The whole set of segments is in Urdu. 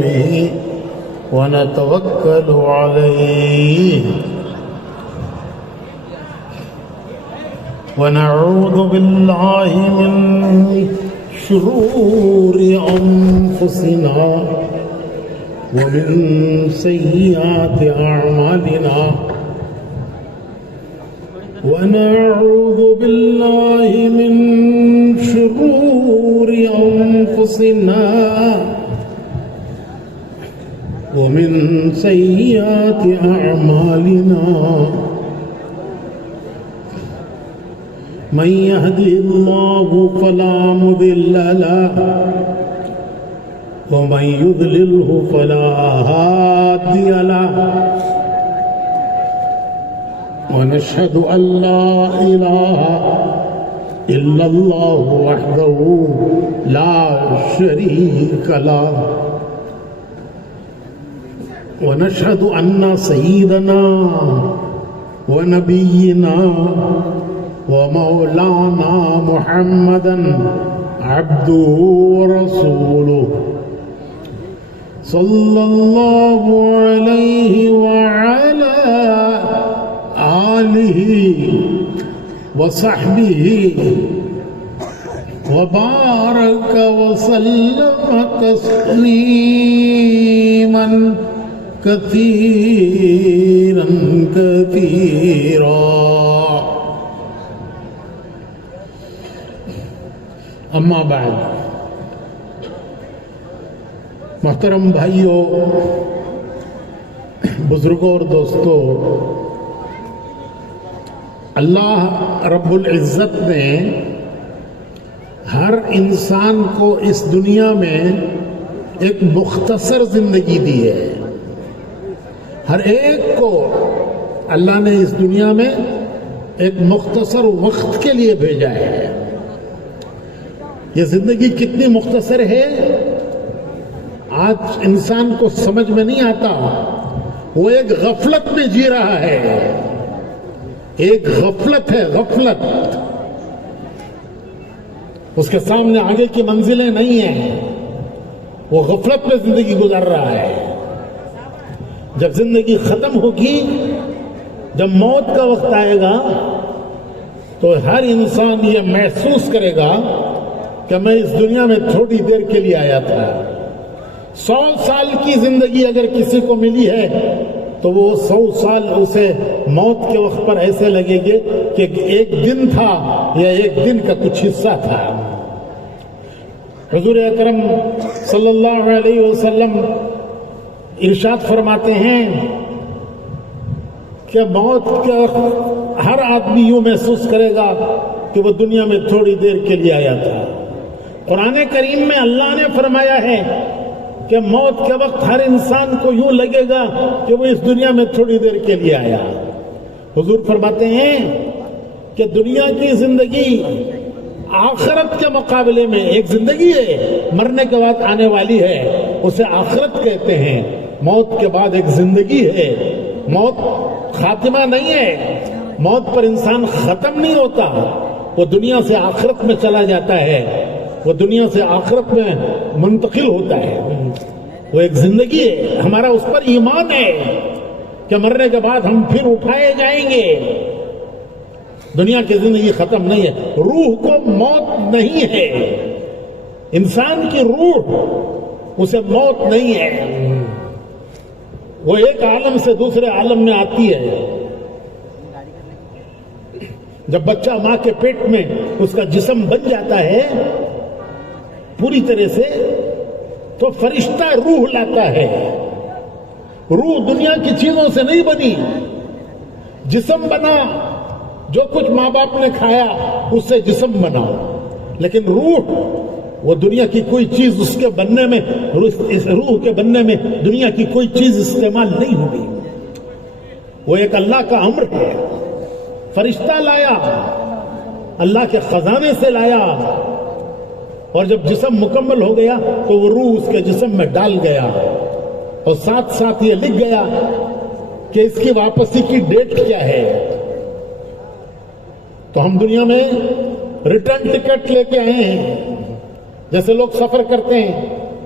به ونتوكل عليه ونعوذ بالله من شرور أنفسنا ومن سيئات أعمالنا ونعوذ بالله من شرور أنفسنا ومن سيئات أعمالنا من يهده الله فلا مضل له ومن يضلله فلا هادي له ونشهد أن لا إله إلا الله وحده لا شريك له ونشهد أن سيدنا ونبينا ومولانا محمدا عبده ورسوله صلى الله عليه وعلى آله وصحبه وبارك وسلم تسليما كثيرا كثيرا اما بعد محترم بھائیوں، بزرگوں اور دوستوں، اللہ رب العزت نے ہر انسان کو اس دنیا میں ایک مختصر زندگی دی ہے۔ ہر ایک کو اللہ نے اس دنیا میں ایک مختصر وقت کے لیے بھیجا ہے۔ یہ زندگی کتنی مختصر ہے آج انسان کو سمجھ میں نہیں آتا۔ وہ ایک غفلت میں جی رہا ہے، ایک غفلت ہے، غفلت۔ اس کے سامنے آگے کی منزلیں نہیں ہیں، وہ غفلت میں زندگی گزار رہا ہے۔ جب زندگی ختم ہوگی، جب موت کا وقت آئے گا، تو ہر انسان یہ محسوس کرے گا کہ میں اس دنیا میں تھوڑی دیر کے لیے آیا تھا۔ 100 سال کی زندگی اگر کسی کو ملی ہے تو وہ 100 سال اسے موت کے وقت پر ایسے لگے گے کہ ایک دن تھا یا ایک دن کا کچھ حصہ تھا۔ حضور اکرم صلی اللہ علیہ وسلم ارشاد فرماتے ہیں کہ موت کا ہر آدمی یوں محسوس کرے گا کہ وہ دنیا میں تھوڑی دیر کے لیے آیا تھا۔ قرآن کریم میں اللہ نے فرمایا ہے کہ موت کے وقت ہر انسان کو یوں لگے گا کہ وہ اس دنیا میں تھوڑی دیر کے لیے آیا۔ حضور فرماتے ہیں کہ دنیا کی زندگی آخرت کے مقابلے میں ایک زندگی ہے، مرنے کے بعد آنے والی ہے، اسے آخرت کہتے ہیں۔ موت کے بعد ایک زندگی ہے، موت خاتمہ نہیں ہے، موت پر انسان ختم نہیں ہوتا، وہ دنیا سے آخرت میں چلا جاتا ہے، وہ دنیا سے آخرت میں منتقل ہوتا ہے۔ وہ ایک زندگی ہے، ہمارا اس پر ایمان ہے کہ مرنے کے بعد ہم پھر اٹھائے جائیں گے۔ دنیا کی زندگی ختم نہیں ہے، روح کو موت نہیں ہے، انسان کی روح اسے موت نہیں ہے، وہ ایک عالم سے دوسرے عالم میں آتی ہے۔ جب بچہ ماں کے پیٹ میں اس کا جسم بن جاتا ہے پوری طرح سے، تو فرشتہ روح لاتا ہے۔ روح دنیا کی چیزوں سے نہیں بنی، جسم بنا، جو کچھ ماں باپ نے کھایا اس سے جسم بنا، لیکن روح وہ دنیا کی کوئی چیز اس کے بننے میں، اس روح کے بننے میں دنیا کی کوئی چیز استعمال نہیں ہوگی، وہ ایک اللہ کا امر ہے۔ فرشتہ لایا، اللہ کے خزانے سے لایا، اور جب جسم مکمل ہو گیا تو وہ روح اس کے جسم میں ڈال گیا، اور ساتھ ساتھ یہ لکھ گیا کہ اس کی واپسی کی ڈیٹ کیا ہے۔ تو ہم دنیا میں ریٹرن ٹکٹ لے کے آئے ہیں، جیسے لوگ سفر کرتے ہیں،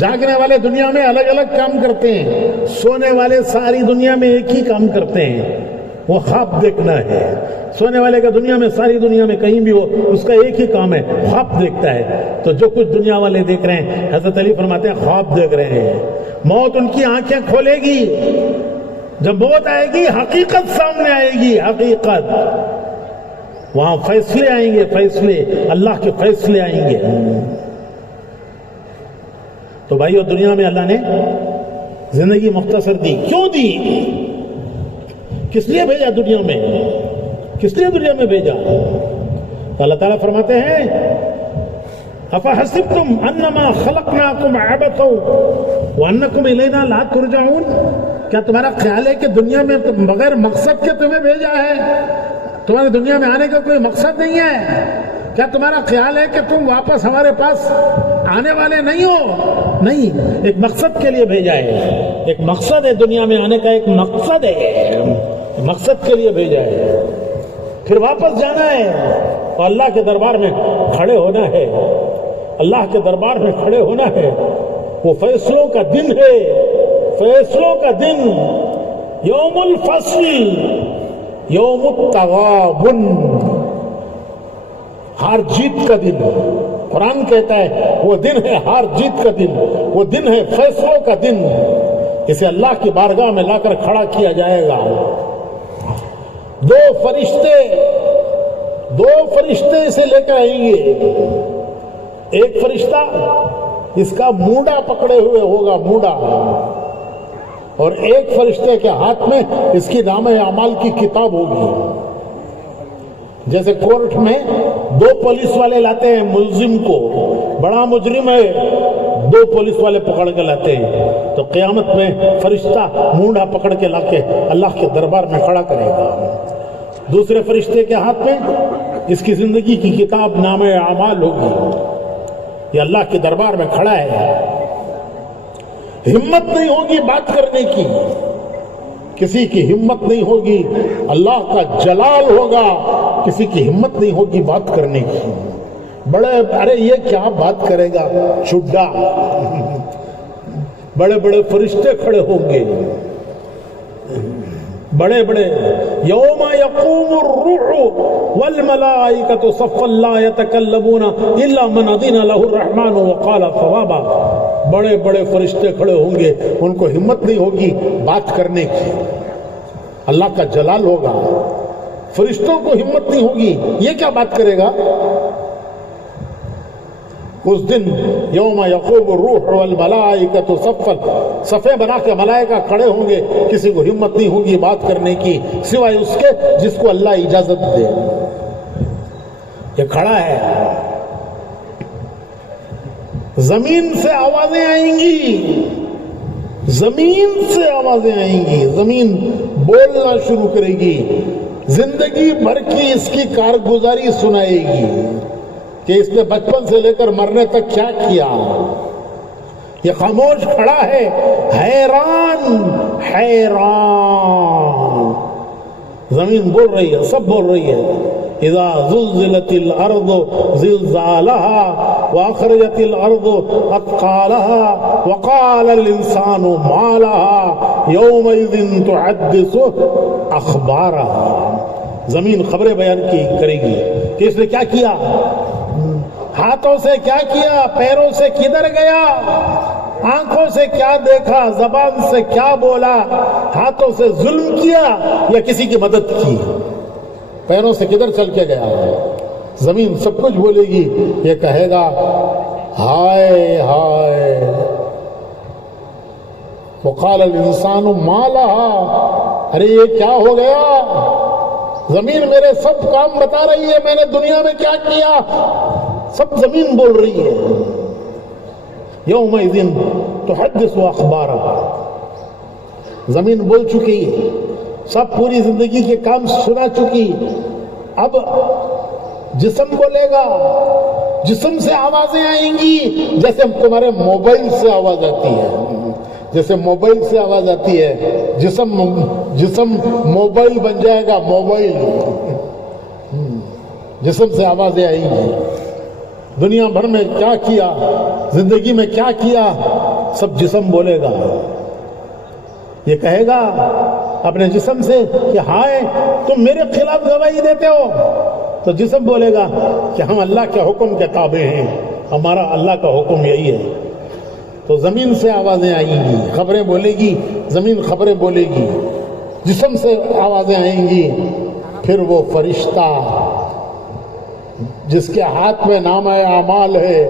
جاگنے والے دنیا میں الگ الگ کام کرتے ہیں، سونے والے ساری دنیا میں ایک ہی کام کرتے ہیں، وہ خواب دیکھنا ہے۔ سونے والے کا دنیا میں ساری دنیا میں کہیں بھی ہو اس کا ایک ہی کام ہے، خواب دیکھتا ہے۔ تو جو کچھ دنیا والے دیکھ رہے ہیں، حضرت علی فرماتے ہیں خواب دیکھ رہے ہیں۔ موت ان کی آنکھیں کھولے گی، جب موت آئے گی حقیقت سامنے آئے گی، حقیقت، وہاں فیصلے آئیں گے، فیصلے اللہ کے فیصلے آئیں گے۔ تو بھائیو، دنیا میں اللہ نے زندگی مختصر دی، کیوں دی؟ کس لیے بھیجا دنیا میں؟ کس لیے دنیا میں بھیجا؟ اللہ تعالیٰ فرماتے ہیں افحسبتم انما خلقناکم عبثا وانکم الینا لا ترجعون، کیا تمہارا خیال ہے کہ دنیا میں بغیر مقصد کے تمہیں بھیجا ہے؟ تمہارے دنیا میں آنے کا کوئی مقصد نہیں ہے؟ کیا تمہارا خیال ہے کہ تم واپس ہمارے پاس آنے والے نہیں ہو؟ نہیں، ایک مقصد کے لیے بھیجا ہے، ایک مقصد ہے دنیا میں آنے کا، ایک مقصد ہے، مقصد کے لیے بھیجا ہے، پھر واپس جانا ہے اور اللہ کے دربار میں کھڑے ہونا ہے، اللہ کے دربار میں کھڑے ہونا ہے۔ وہ فیصلوں کا دن ہے، فیصلوں کا دن، یوم الفصل، یوم التغابن، ہار جیت کا دن۔ قرآن کہتا ہے وہ دن ہے ہار جیت کا دن، وہ دن ہے فیصلوں کا دن۔ اسے اللہ کی بارگاہ میں لا کر کھڑا کیا جائے گا۔ دو فرشتے اسے لے کر آئیں گے۔ ایک فرشتہ اس کا موڈا پکڑے ہوئے ہوگا، موڈا، اور ایک فرشتے کے ہاتھ میں اس کی نامہ اعمال کی کتاب ہوگی۔ جیسے کورٹ میں دو پولیس والے لاتے ہیں ملزم کو، بڑا مجرم ہے، دو پولیس والے پکڑ کے لاتے ہیں، تو قیامت میں فرشتہ مونڈا پکڑ کے لا کے اللہ کے دربار میں کھڑا کرے گا۔ دوسرے فرشتے کے ہاتھ میں اس کی زندگی کی کتاب نامہ اعمال ہوگی۔ یہ اللہ کے دربار میں کھڑا ہے، ہمت نہیں ہوگی بات کرنے کی، کسی کی ہمت نہیں ہوگی، اللہ کا جلال ہوگا، کسی کی ہمت نہیں ہوگی بات کرنے کی۔ بڑے ارے یہ کیا بات کرے گا چڈا، بڑے بڑے فرشتے کھڑے ہوں گے، بڑے بڑے، یوم یقوم الروح والملائکۃ صفا لا یتکلمون الا من اذن له الرحمن وقال صوابا۔ بڑے بڑے فرشتے کھڑے ہوں گے، ان کو ہمت نہیں ہوگی بات کرنے کی، اللہ کا جلال ہوگا، فرشتوں کو ہمت نہیں ہوگی، یہ کیا بات کرے گا؟ اس دن یوم یقوم الروح والملائکۃ صفا، صفے بنا کے ملائکہ کھڑے ہوں گے، کسی کو ہمت نہیں ہوگی بات کرنے کی سوائے اس کے جس کو اللہ اجازت دے۔ یہ کھڑا ہے، زمین سے آوازیں آئیں گی، زمین سے آوازیں آئیں گی، زمین بولنا شروع کرے گی، زندگی بھر کی اس کی کارگزاری سنائے گی کہ اس نے بچپن سے لے کر مرنے تک کیا کیا۔ یہ خاموش کھڑا ہے، حیران حیران، زمین بول رہی ہے، سب بول رہی ہے۔ اذا زلزلت الارض زلزالها واخرجت الارض اثقالها وقال الانسان ما لها يومئذ تحدث اخبارها۔ زمین خبریں بیان کرے گی کہ اس نے کیا کیا، ہاتھوں سے کیا کیا، پیروں سے کدھر گیا، آنکھوں سے کیا دیکھا، زبان سے کیا بولا، ہاتھوں سے ظلم کیا یا کسی کی مدد کی، پیروں سے کدھر چل کے گیا۔ زمین سب کچھ بولے گی، یہ کہے گا ہائے ہائے، وقال الانسان ما لها، ارے یہ کیا ہو گیا، زمین میرے سب کام بتا رہی ہے، میں نے دنیا میں کیا کیا، سب زمین بول رہی ہے۔ یومئذ تحدث اخبارها، زمین بول چکی ہے، سب پوری زندگی کے کام سنا چکی، اب جسم بولے گا، جسم سے آوازیں آئیں گی، جیسے تمہارے موبائل سے آواز آتی ہے، جیسے موبائل سے آواز آتی ہے، جسم موبائل بن جائے گا، موبائل، جسم سے آوازیں آئیں گی، دنیا بھر میں کیا کیا، زندگی میں کیا کیا، سب جسم بولے گا، یہ کہے گا اپنے جسم سے کہ ہائے تم میرے خلاف گواہی دیتے ہو، تو جسم بولے گا کہ ہم اللہ کے حکم کے تابع ہیں، ہمارا اللہ کا حکم یہی ہے۔ تو زمین سے آوازیں آئیں گی، خبریں بولے گی، زمین خبریں بولے گی، جسم سے آوازیں آئیں گی، پھر وہ فرشتہ جس کے ہاتھ میں نامہ اعمال ہے،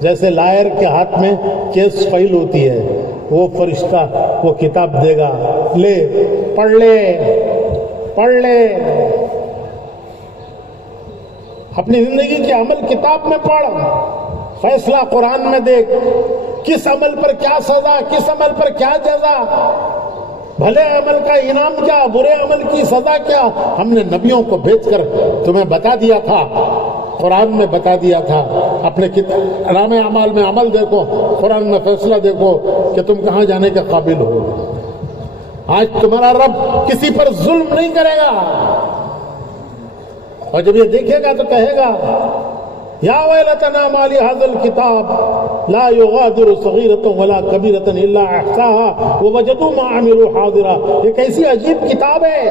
جیسے لائر کے ہاتھ میں کیس فائل ہوتی ہے، وہ فرشتہ وہ کتاب دے گا، لے پڑھ لے پڑھ لے، اپنی زندگی کے عمل کتاب میں پڑھ، فیصلہ قرآن میں دیکھ، کس عمل پر کیا سزا، کس عمل پر کیا جزا، بھلے عمل کا انعام کیا، برے عمل کی سزا کیا، ہم نے نبیوں کو بھیج کر تمہیں بتا دیا تھا، قرآن میں بتا دیا تھا۔ اپنے نامہ اعمال میں عمل دیکھو، قرآن میں فیصلہ دیکھو کہ تم کہاں جانے کے قابل ہو۔ آج تمہارا رب کسی پر ظلم نہیں کرے گا، اور جب یہ دیکھے گا تو کہے گا یا ویلتنا ما لهذا الكتاب لا يغادر صغيرة ولا كبيرة الا احصاها ووجدوا ما عملوا حاضرا۔ یہ کیسی عجیب کتاب ہے،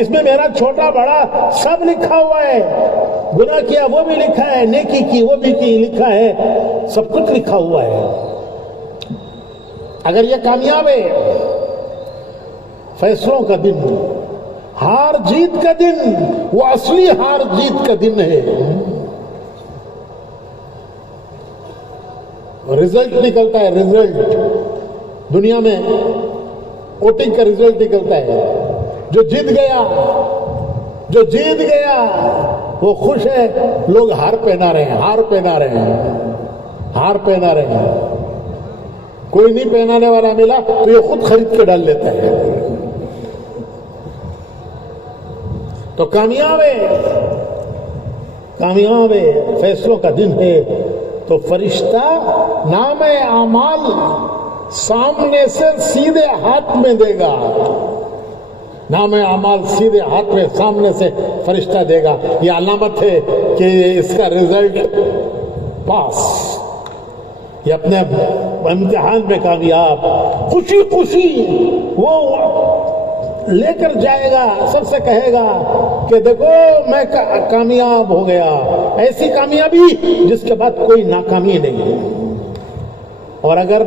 اس میں میرا چھوٹا بڑا سب لکھا ہوا ہے، گناہ کیا وہ بھی لکھا ہے، نیکی کی وہ بھی کی لکھا ہے، سب کچھ لکھا ہوا ہے۔ اگر یہ کامیاب ہے، فیصلوں کا دن، ہار جیت کا دن، وہ اصلی ہار جیت کا دن ہے۔ رزلٹ نکلتا ہے، رزلٹ دنیا میں ووٹنگ کا رزلٹ نکلتا ہے، جو جیت گیا، جو جیت گیا وہ خوش ہے، لوگ ہار پہنا رہے ہیں، ہار پہنا رہے ہیں، ہار پہنا رہے ہیں، کوئی نہیں پہنانے والا ملا تو یہ خود خرید کے ڈال لیتا ہے۔ تو کامیاب ہے، کامیاب ہے، فیصلوں کا دن ہے۔ تو فرشتہ نام اعمال سامنے سے سیدھے ہاتھ میں دے گا، نام اعمال سیدھے ہاتھ میں سامنے سے فرشتہ دے گا، یہ علامت ہے کہ اس کا رزلٹ پاس، یہ اپنے امتحان میں کامیاب، خوشی خوشی وہ لے کر جائے گا، سب سے کہے گا کہ دیکھو میں کامیاب ہو گیا، ایسی کامیابی جس کے بعد کوئی ناکامی نہیں۔ اور اگر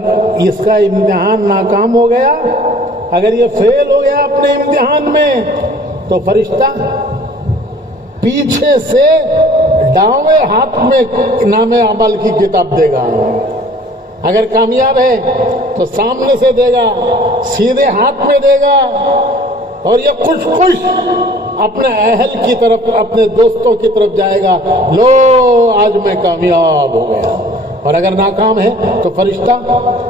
اس کا امتحان ناکام ہو گیا، اگر یہ فیل ہو گیا اپنے امتحان میں، تو فرشتہ پیچھے سے دائیں ہاتھ میں نام عمل کی کتاب دے گا، اگر کامیاب ہے تو سامنے سے دے گا، سیدھے ہاتھ میں دے گا، اور یہ خوش خوش اپنے اہل کی طرف، اپنے دوستوں کی طرف جائے گا، لو آج میں کامیاب ہو گیا۔ اور اگر ناکام ہے تو فرشتہ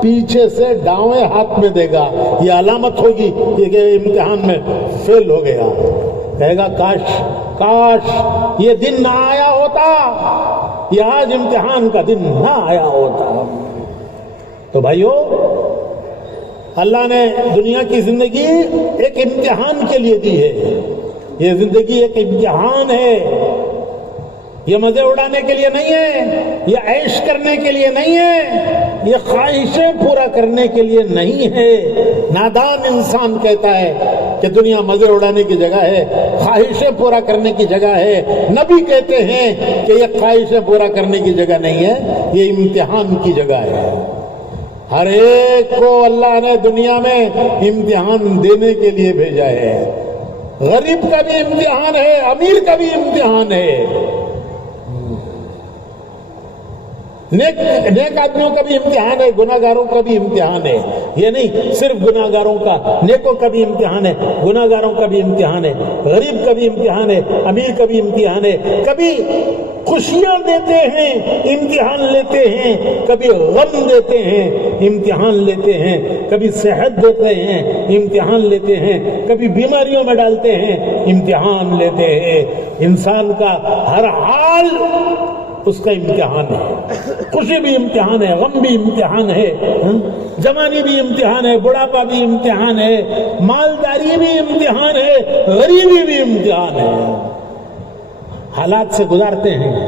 پیچھے سے دائیں ہاتھ میں دے گا، یہ علامت ہوگی کہ امتحان میں فیل ہو گیا، کہے گا کاش کاش یہ دن نہ آیا ہوتا، یہ آج امتحان کا دن نہ آیا ہوتا۔ تو بھائیو، اللہ نے دنیا کی زندگی ایک امتحان کے لیے دی ہے، یہ زندگی ایک امتحان ہے، یہ مزے اڑانے کے لیے نہیں ہے، یہ عیش کرنے کے لیے نہیں ہے، یہ خواہشیں پورا کرنے کے لیے نہیں ہے۔ نادان انسان کہتا ہے کہ دنیا مزے اڑانے کی جگہ ہے، خواہشیں پورا کرنے کی جگہ ہے۔ نبی کہتے ہیں کہ یہ خواہشیں پورا کرنے کی جگہ نہیں ہے، یہ امتحان کی جگہ ہے۔ ہر ایک کو اللہ نے دنیا میں امتحان دینے کے لیے بھیجا ہے، غریب کا بھی امتحان ہے، امیر کا بھی امتحان ہے، نیک آدمیوں کا بھی امتحان ہے، گناہگاروں کا بھی امتحان ہے۔ یہ نہیں صرف گناہگاروں کا، نیکوں کا بھی امتحان ہے، گناہگاروں کا بھی امتحان ہے، غریب کا بھی امتحان ہے، امیر کا بھی امتحان ہے۔ کبھی خوشیاں دیتے ہیں، امتحان لیتے ہیں، کبھی غم دیتے ہیں، امتحان لیتے ہیں، کبھی صحت دیتے ہیں، امتحان لیتے ہیں، کبھی بیماریوں میں ڈالتے ہیں، امتحان لیتے ہیں۔ انسان کا ہر حال اس کا امتحان ہے، خوشی بھی امتحان ہے، غم بھی امتحان ہے، جوانی بھی امتحان ہے، بڑھاپا بھی امتحان ہے، مالداری بھی امتحان ہے، غریبی بھی امتحان ہے۔ حالات سے گزارتے ہیں،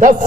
10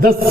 10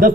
10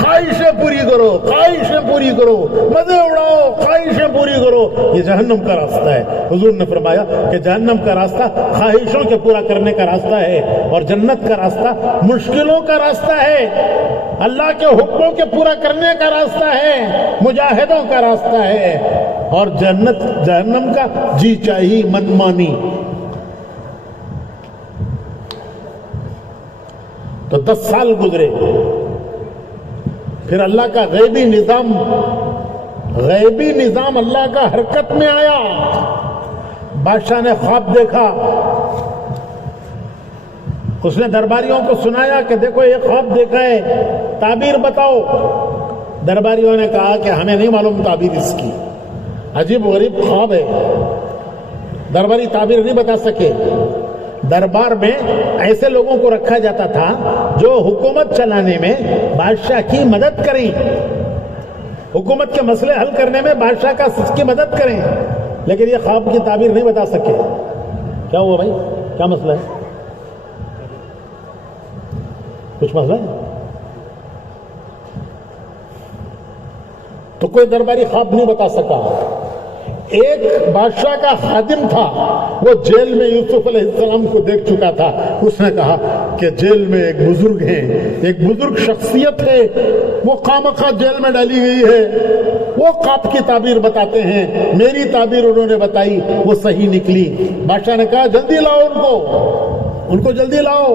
خواہشیں پوری کرو، خواہشیں پوری کرو، مزے اڑاؤ، خواہشیں پوری کرو، یہ جہنم کا راستہ ہے۔ حضور نے فرمایا کہ جہنم کا راستہ خواہشوں کے پورا کرنے کا راستہ ہے، اور جنت کا راستہ مشکلوں کا راستہ ہے، اللہ کے حکموں کے پورا کرنے کا راستہ ہے، مجاہدوں کا راستہ ہے، اور جہنم کا جی چاہی من مانی۔ تو 10 سال گزرے، پھر اللہ کا غیبی نظام اللہ کا حرکت میں آیا۔ بادشاہ نے خواب دیکھا، اس نے درباریوں کو سنایا کہ دیکھو یہ خواب دیکھا ہے، تعبیر بتاؤ۔ درباریوں نے کہا کہ ہمیں نہیں معلوم تعبیر اس کی، عجیب غریب خواب ہے، درباری تعبیر نہیں بتا سکے۔ دربار میں ایسے لوگوں کو رکھا جاتا تھا جو حکومت چلانے میں بادشاہ کی مدد کریں، حکومت کے مسئلے حل کرنے میں بادشاہ کی مدد کریں، لیکن یہ خواب کی تعبیر نہیں بتا سکے۔ کیا ہوا بھائی، کیا مسئلہ ہے؟ کچھ مسئلہ ہے؟ تو کوئی درباری خواب نہیں بتا سکا۔ ایک بادشاہ کا خادم تھا، وہ جیل میں یوسف علیہ السلام کو دیکھ چکا تھا۔ اس نے کہا کہ جیل میں ایک بزرگ ہیں، ایک بزرگ شخصیت ہے، وہ خامخواہ جیل میں ڈالی گئی ہے، وہ خواب کی تعبیر بتاتے ہیں، میری تعبیر انہوں نے بتائی، وہ صحیح نکلی۔ بادشاہ نے کہا جلدی لاؤ ان کو جلدی لاؤ۔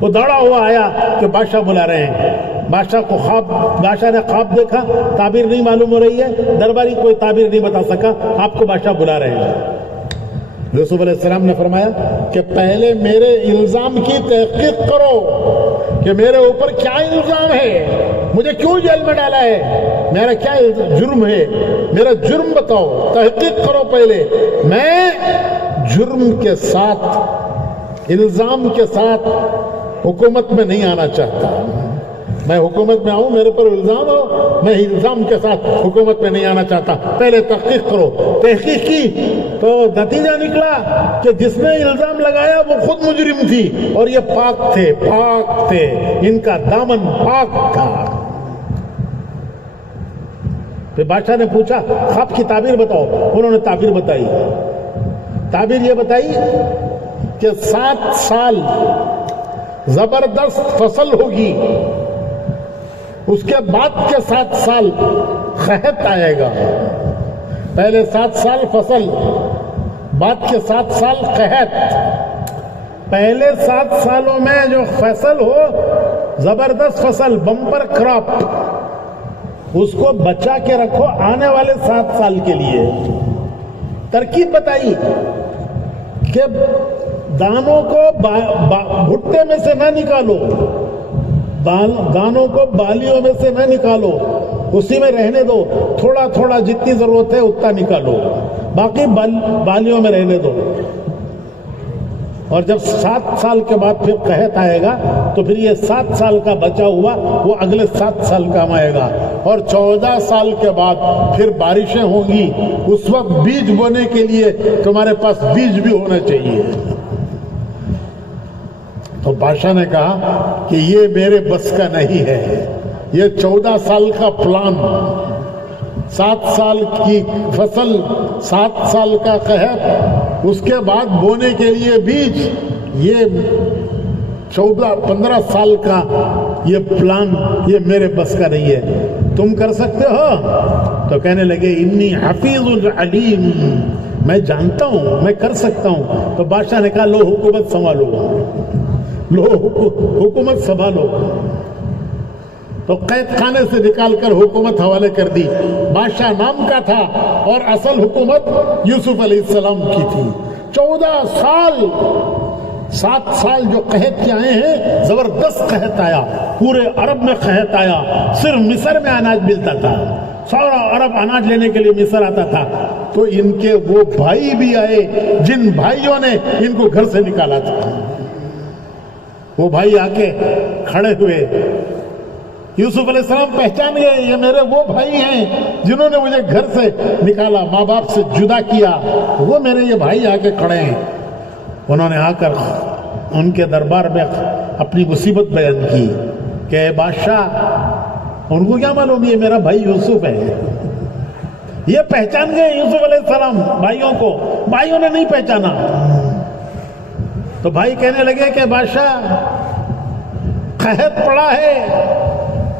وہ دوڑا ہوا آیا کہ بادشاہ بلا رہے ہیں۔ بادشاہ نے خواب دیکھا، تعبیر نہیں معلوم ہو رہی ہے، درباری کوئی تعبیر نہیں بتا سکا، آپ کو بادشاہ بلا رہے ہیں۔ یوسف علیہ السلام نے فرمایا کہ پہلے میرے الزام کی تحقیق کرو کہ میرے اوپر کیا الزام ہے، مجھے کیوں جیل میں ڈالا ہے، میرا کیا جرم ہے، میرا جرم بتاؤ، تحقیق کرو پہلے۔ میں جرم کے ساتھ، الزام کے ساتھ حکومت میں نہیں آنا چاہتا۔ میں حکومت میں آؤں، میرے پر الزام ہو، میں الزام کے ساتھ حکومت میں نہیں آنا چاہتا، پہلے تحقیق کرو۔ تحقیق کی تو نتیجہ نکلا کہ جس نے الزام لگایا وہ خود مجرم تھی، اور یہ پاک تھے، ان کا دامن پاک تھا۔ پھر بادشاہ نے پوچھا خواب کی تعبیر بتاؤ، انہوں نے تعبیر بتائی۔ تعبیر یہ بتائی کہ 7 سال زبردست فصل ہوگی، اس کے بعد کے 7 سال قحط آئے گا۔ پہلے 7 سال فصل، بعد کے 7 سال قحط۔ پہلے 7 سالوں میں جو فصل ہو، زبردست فصل، بمپر کراپ، اس کو بچا کے رکھو آنے والے 7 سال کے لیے۔ ترکیب بتائی کہ دانوں کو بھٹے میں سے نہ نکالو، دانوں کو بالیوں میں سے نہ نکالو، اسی میں رہنے دو، تھوڑا تھوڑا جتنی ضرورت ہے اتنا نکالو، باقی بالیوں میں رہنے دو۔ اور جب 7 سال کے بعد پھر قحط آئے گا تو پھر یہ 7 سال کا بچا ہوا وہ اگلے 7 سال کام آئے گا، اور 14 سال کے بعد پھر بارشیں ہوں گی، اس وقت بیج بونے کے لیے تمہارے پاس بیج بھی ہونا چاہیے۔ تو بادشاہ نے کہا کہ یہ میرے بس کا نہیں ہے، یہ 14 سال کا پلان، 7 سال کی فصل، 7 سال کا قحط، اس کے بعد بونے کے لیے بیج، یہ 14-15 سال کا یہ پلان، یہ میرے بس کا نہیں ہے، تم کر سکتے ہو؟ تو کہنے لگے انی حفیظ علیم، میں جانتا ہوں، میں کر سکتا ہوں۔ تو بادشاہ نے کہا لو حکومت سنبھالو، لو حکومت سنبھالو۔ تو قید خانے سے نکال کر حکومت حوالے کر دی۔ بادشاہ نام کا تھا اور اصل حکومت یوسف علیہ السلام کی تھی۔ 14 سال، 7 سال جو قحط کے آئے ہیں، زبردست قحط آیا، پورے عرب میں قحط آیا، صرف مصر میں اناج ملتا تھا، سارا عرب اناج لینے کے لیے مصر آتا تھا۔ تو ان کے وہ بھائی بھی آئے جن بھائیوں نے ان کو گھر سے نکالا تھا، وہ بھائی آ کے کھڑے ہوئے۔ یوسف علیہ السلام پہچان گئے یہ میرے وہ بھائی ہیں جنہوں نے مجھے گھر سے نکالا، ماں باپ سے جدا کیا، وہ میرے یہ بھائی آ کے کھڑے ہیں۔ انہوں نے آ کر ان کے دربار میں اپنی مصیبت بیان کی۔ کہ بادشاہ، ان کو کیا معلوم یہ میرا بھائی یوسف ہے. یہ پہچان گئے یوسف علیہ السلام بھائیوں کو، بھائیوں نے نہیں پہچانا. تو بھائی کہنے لگے کہ بادشاہ قحط پڑا ہے،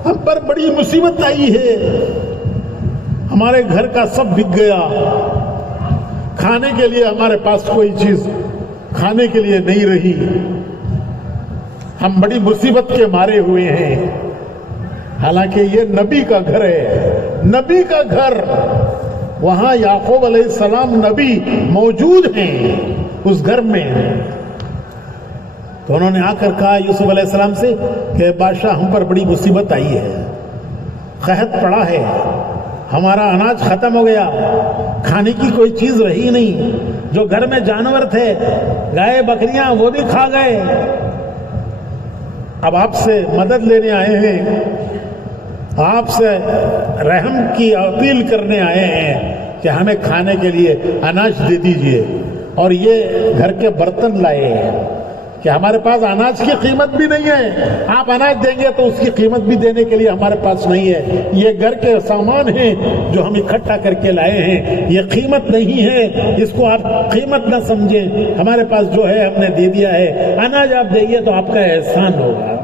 ہم پر بڑی مصیبت آئی ہے، ہمارے گھر کا سب بک گیا، کھانے کے لیے ہمارے پاس کوئی چیز کھانے کے لیے نہیں رہی، ہم بڑی مصیبت کے مارے ہوئے ہیں. حالانکہ یہ نبی کا گھر ہے، نبی کا گھر، وہاں یعقوب علیہ السلام نبی موجود ہیں اس گھر میں. تو انہوں نے آ کر کہا یوسف علیہ السلام سے کہ بادشاہ ہم پر بڑی مصیبت آئی ہے، قحط پڑا ہے، ہمارا اناج ختم ہو گیا، کھانے کی کوئی چیز رہی نہیں، جو گھر میں جانور تھے گائے بکریاں وہ بھی کھا گئے. اب آپ سے مدد لینے آئے ہیں، آپ سے رحم کی اپیل کرنے آئے ہیں کہ ہمیں کھانے کے لیے اناج دے دیجئے. اور یہ گھر کے برتن لائے ہیں کہ ہمارے پاس اناج کی قیمت بھی نہیں ہے، آپ اناج دیں گے تو اس کی قیمت بھی دینے کے لیے ہمارے پاس نہیں ہے. یہ گھر کے سامان ہیں جو ہم اکٹھا کر کے لائے ہیں، یہ قیمت نہیں ہے، اس کو آپ قیمت نہ سمجھیں، ہمارے پاس جو ہے ہم نے دے دیا ہے، اناج آپ دئیے تو آپ کا احسان ہوگا.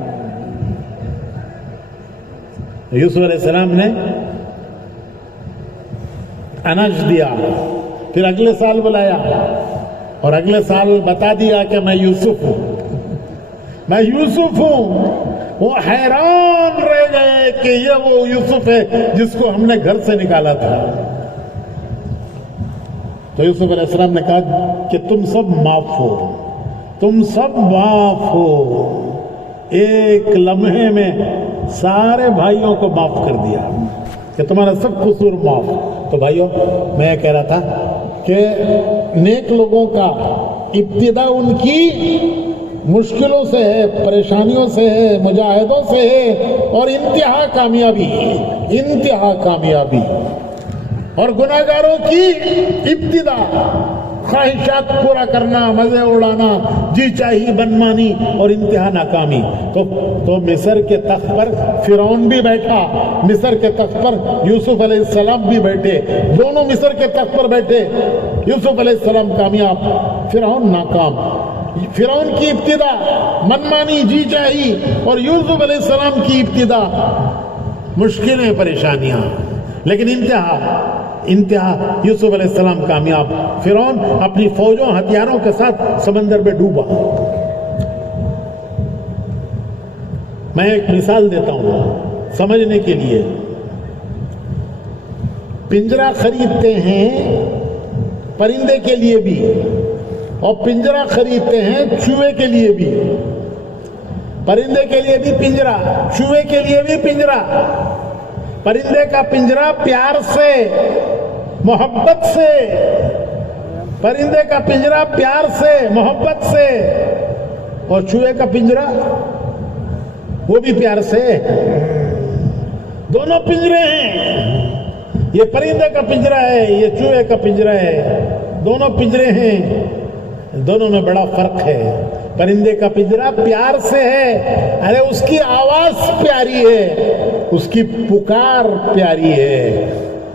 یوسف علیہ السلام نے اناج دیا، پھر اگلے سال بلایا اور اگلے سال بتا دیا کہ میں یوسف ہوں، میں یوسف ہوں. وہ حیران رہ گئے کہ یہ وہ یوسف ہے جس کو ہم نے گھر سے نکالا تھا. تو یوسف علیہ السلام نے کہا کہ تم سب معاف ہو، تم سب معاف ہو. ایک لمحے میں سارے بھائیوں کو معاف کر دیا کہ تمہارا سب قصور معاف. تو بھائیوں میں یہ کہہ رہا تھا کہ نیک لوگوں کا ابتدا ان کی مشکلوں سے ہے، پریشانیوں سے ہے، مجاہدوں سے ہے، اور انتہا کامیابی، انتہا کامیابی. اور گناہگاروں کی ابتدا خواہشات پورا کرنا، مزے اڑانا، جی چاہی بنمانی، اور انتہا ناکامی. تو مصر کے تخت پر فرعون بھی بیٹھا، مصر کے تخت پر یوسف علیہ السلام بھی بیٹھے، دونوں مصر کے تخت پر بیٹھے. یوسف علیہ السلام کامیاب، فرعون ناکام. فرعون کی ابتدا منمانی، جی چاہی، اور یوسف علیہ السلام کی ابتدا مشکلیں، پریشانیاں، لیکن انتہا یوسف علیہ السلام کامیاب. فرعون اپنی فوجوں ہتھیاروں کے ساتھ سمندر میں ڈوبا. میں ایک مثال دیتا ہوں سمجھنے کے لیے. پنجرا خریدتے ہیں پرندے کے لیے بھی، اور پنجرا خریدتے ہیں چوہے کے لیے بھی. پرندے کے لیے بھی پنجرا، چوہے کے لیے بھی پنجرا. پرندے کا پنجرا پیار سے، محبت سے، پرندے کا پنجرا پیار سے، محبت سے، اور چوہے کا پنجرا وہ بھی پیار سے. دونوں پنجرے ہیں، یہ پرندے کا پنجرا ہے، یہ چوہے کا پنجرا ہے. دونوں پنجرے ہیں، دونوں میں بڑا فرق ہے. پرندے کا پنجرا پیار سے ہے، ارے اس کی آواز پیاری ہے، اس کی پکار پیاری ہے.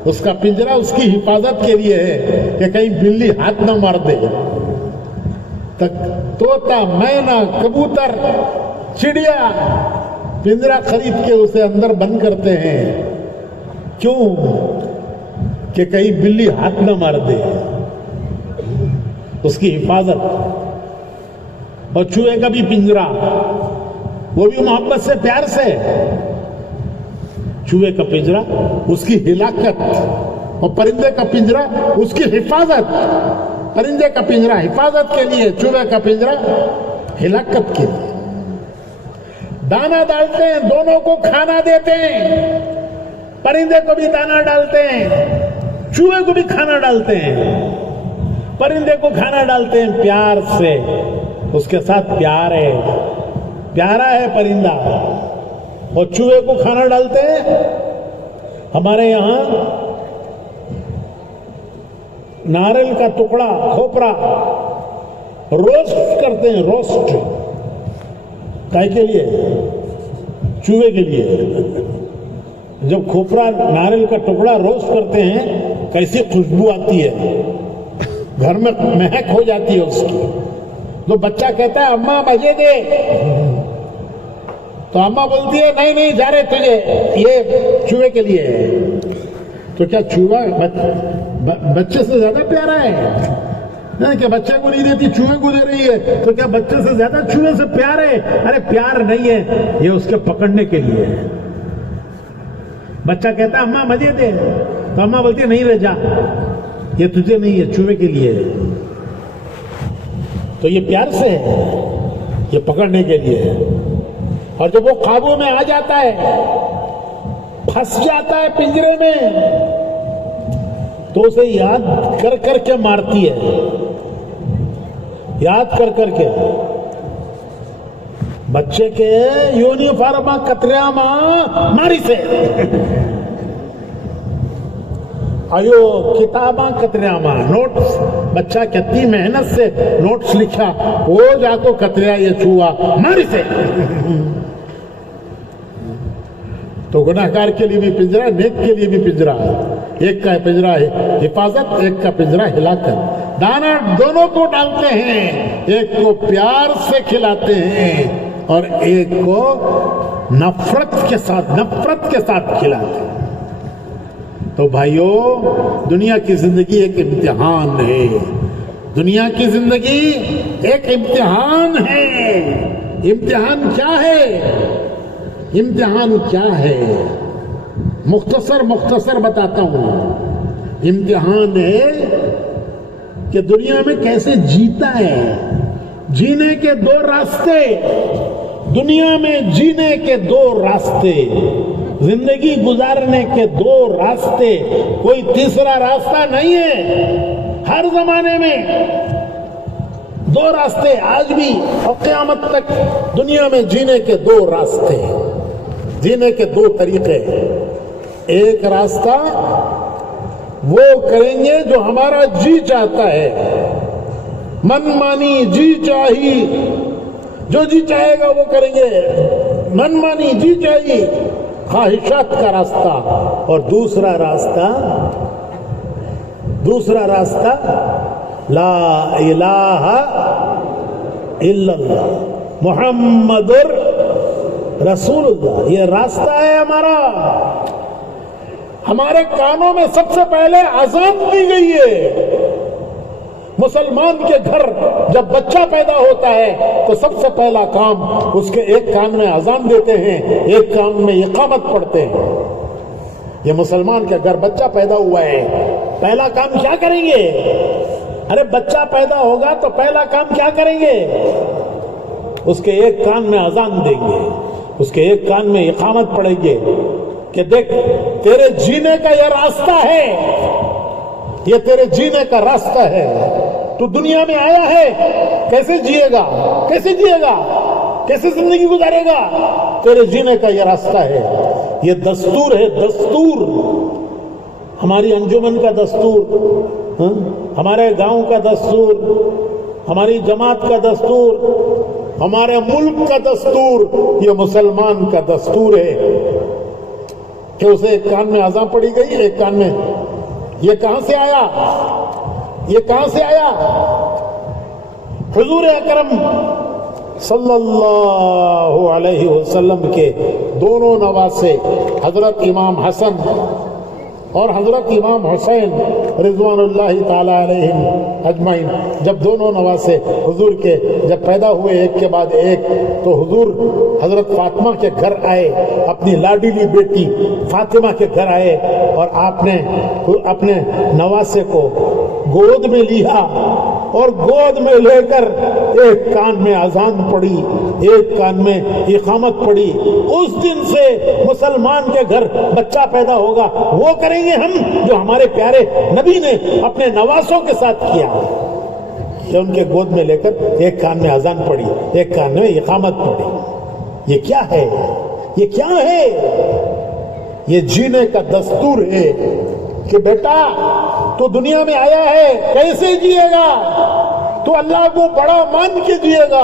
اس کا پنجرا اس کی حفاظت کے لیے ہے کہ کہیں بلی ہاتھ نہ مار دے. طوطا، مینا، کبوتر، چڑیا پنجرا خرید کے اسے اندر بند کرتے ہیں. کیوں؟ کہ کہیں بلی ہاتھ نہ مار دے، اس کی حفاظت. اور چوہے کا بھی پنجرا، وہ بھی محبت سے، پیار سے. چوہے کا پنجرا اس کی ہلاکت، اور پرندے کا پنجرا اس کی حفاظت. پرندے کا پنجرا حفاظت کے لیے، چوہے کا پنجرا ہلاکت کے لیے. دانا ڈالتے ہیں، دونوں کو کھانا دیتے ہیں. پرندے کو بھی دانا ڈالتے ہیں، چوہے کو بھی کھانا ڈالتے ہیں. پرندے کو کھانا ڈالتے ہیں پیار سے، اس کے ساتھ پیار ہے، پیارا ہے پرندہ. اور چوہے کو کھانا ڈالتے ہیں. ہمارے یہاں ناریل کا ٹکڑا، کھوپرا روسٹ کرتے ہیں. روسٹ کائے کے لیے؟ چوہے کے لیے. جب کھوپرا ناریل کا ٹکڑا روسٹ کرتے ہیں کیسی خوشبو آتی ہے, گھر میں مہک ہو جاتی ہے اس کی. تو بچہ کہتا ہے اماں مجھے دے, تو اماں بولتی ہے نہیں نہیں جا رہے تجھے, یہ چوہے کے لیے ہے. تو کیا چوہا بچے سے زیادہ پیارا ہے؟ کہ بچے کو نہیں دیتی چوہے کو دے رہی ہے, تو کیا بچے سے زیادہ چوہے سے پیار ہے؟ ارے پیار نہیں ہے, یہ اس کے پکڑنے کے لیے ہے. بچہ کہتا ہے اماں مجھے دے, تو اماں بولتی ہے نہیں رہ جا, یہ تجھے نہیں ہے چوہے کے لیے ہے. تو یہ پیار سے ہے, یہ پکڑنے کے لیے ہے. اور جب وہ قابو میں آ جاتا ہے, پھنس جاتا ہے پنجرے میں, تو اسے یاد کر کر کے مارتی ہے, یاد کر کر کے. بچے کے یونیفارما کتریا ماں ماری سے ایو کتاباں کتریا ماں نوٹس, بچہ کتنی محنت سے نوٹس لکھا, وہ جا کو کتریا یہ چوہا ماری سے. تو گناہگار کے لیے بھی پنجرا, نیک کے لیے بھی پنجرا. ایک کا پنجرا ہے حفاظت, ایک کا پنجرا ہلاکت. دانا دونوں کو ڈالتے ہیں, ایک کو پیار سے کھلاتے ہیں اور ایک کو نفرت کے ساتھ کھلاتے ہیں. تو بھائیو, دنیا کی زندگی ایک امتحان ہے. دنیا کی زندگی ایک امتحان ہے. امتحان کیا ہے؟ امتحان کیا ہے؟ مختصر بتاتا ہوں. امتحان ہے کہ دنیا میں کیسے جیتا ہے. جینے کے دو راستے, دنیا میں جینے کے دو راستے, زندگی گزارنے کے دو راستے, کوئی تیسرا راستہ نہیں ہے. ہر زمانے میں دو راستے, آج بھی اور قیامت تک دنیا میں جینے کے دو راستے, جینے کے دو طریقے. ایک راستہ وہ کریں گے جو ہمارا جی چاہتا ہے, من مانی جی چاہی, جو جی چاہے گا وہ کریں گے. من مانی جی چاہیے, خواہشات کا راستہ. اور دوسرا راستہ لا الہ الا اللہ محمد رسول اللہ. یہ راستہ ہے ہمارا. ہمارے کانوں میں سب سے پہلے اذان دی گئی ہے. مسلمان کے گھر جب بچہ پیدا ہوتا ہے تو سب سے پہلا کام اس کے ایک کان میں اذان دیتے ہیں, ایک کان میں اقامت پڑھتے ہیں. یہ مسلمان کے گھر بچہ پیدا ہوا ہے, پہلا کام کیا کریں گے؟ ارے بچہ پیدا ہوگا تو پہلا کام کیا کریں گے؟ اس کے ایک کان میں اذان دیں گے, اس کے ایک کان میں اقامت پڑھیں گے کہ دیکھ تیرے جینے کا یہ راستہ ہے, یہ تیرے جینے کا راستہ ہے. تو دنیا میں آیا ہے, کیسے جیے گا, کیسے زندگی گزارے گا؟ تیرے جینے کا یہ راستہ ہے. یہ دستور ہے, دستور. ہماری انجمن کا دستور, ہمارے گاؤں کا دستور, ہماری جماعت کا دستور, ہمارے ملک کا دستور, یہ مسلمان کا دستور ہے کہ اسے ایک کان میں اذان پڑی گئی, ایک کان میں. یہ کہاں سے آیا؟ یہ کہاں سے آیا؟ حضور اکرم صلی اللہ علیہ وسلم کے دونوں نواسے حضرت امام حسن اور حضرت امام حسین رضوان اللہ تعالی علیہم اجمعین, جب دونوں نواسے حضور کے جب پیدا ہوئے ایک کے بعد ایک, تو حضور حضرت فاطمہ کے گھر آئے, اپنی لاڈلی بیٹی فاطمہ کے گھر آئے, اور آپ نے اپنے نواسے کو گود میں لیا اور گود میں لے کر ایک کان میں اذان پڑھی, ایک کان میں اقامت پڑھی. اس دن سے مسلمان کے گھر بچہ پیدا ہوگا وہ کریں گے ہم جو ہمارے پیارے نبی نے اپنے نواسوں کے ساتھ کیا, کہ ان کے گود میں لے کر ایک کان میں اذان پڑھی, ایک کان میں اقامت پڑھی. یہ کیا ہے؟ یہ کیا ہے؟ یہ جینے کا دستور ہے کہ بیٹا تو دنیا میں آیا ہے, کیسے جیے گا؟ تو اللہ کو بڑا مان کے جیے گا,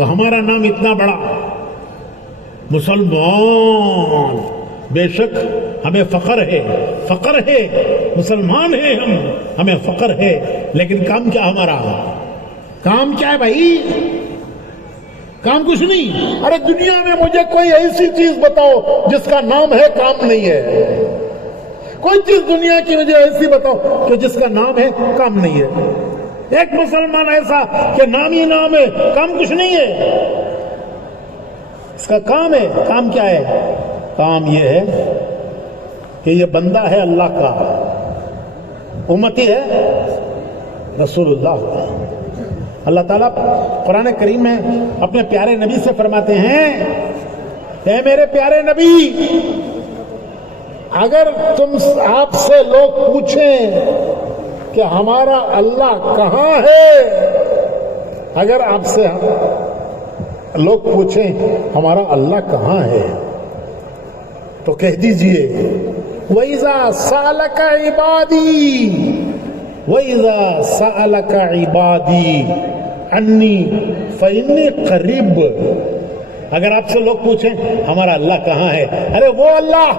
تو ہمارا نام اتنا بڑا مسلمان، بے شک ہمیں فخر ہے، مسلمان ہیں ہمیں فخر ہے، لیکن کام کیا ہمارا؟ کام کیا ہے بھائی؟ کام کچھ نہیں۔ ارے دنیا میں مجھے کوئی ایسی چیز بتاؤ جس کا نام ہے کام نہیں ہے، کوئی چیز دنیا کی مجھے ایسی بتاؤ کہ جس کا نام ہے کام نہیں ہے۔ ایک مسلمان ایسا کہ نام ہی نام ہے، کام کچھ نہیں ہے، اس کا کام ہے۔ کام کیا ہے؟ کام یہ ہے کہ یہ بندہ ہے اللہ کا، امتی ہے رسول اللہ کا۔ اللہ تعالیٰ قرآن کریم میں اپنے پیارے نبی سے فرماتے ہیں، اے میرے پیارے نبی، اگر آپ سے لوگ پوچھیں کہ ہمارا اللہ کہاں ہے، اگر آپ سے لوگ پوچھیں ہمارا اللہ کہاں ہے، تو کہہ دیجئے وَإِذَا سَأَلَكَ عِبَادِي وَإِذَا سَأَلَكَ عِبَادِي عَنِّي فَإِنِّي قَرِيبٌ۔ اگر آپ سے لوگ پوچھیں ہمارا اللہ کہاں ہے، ارے وہ اللہ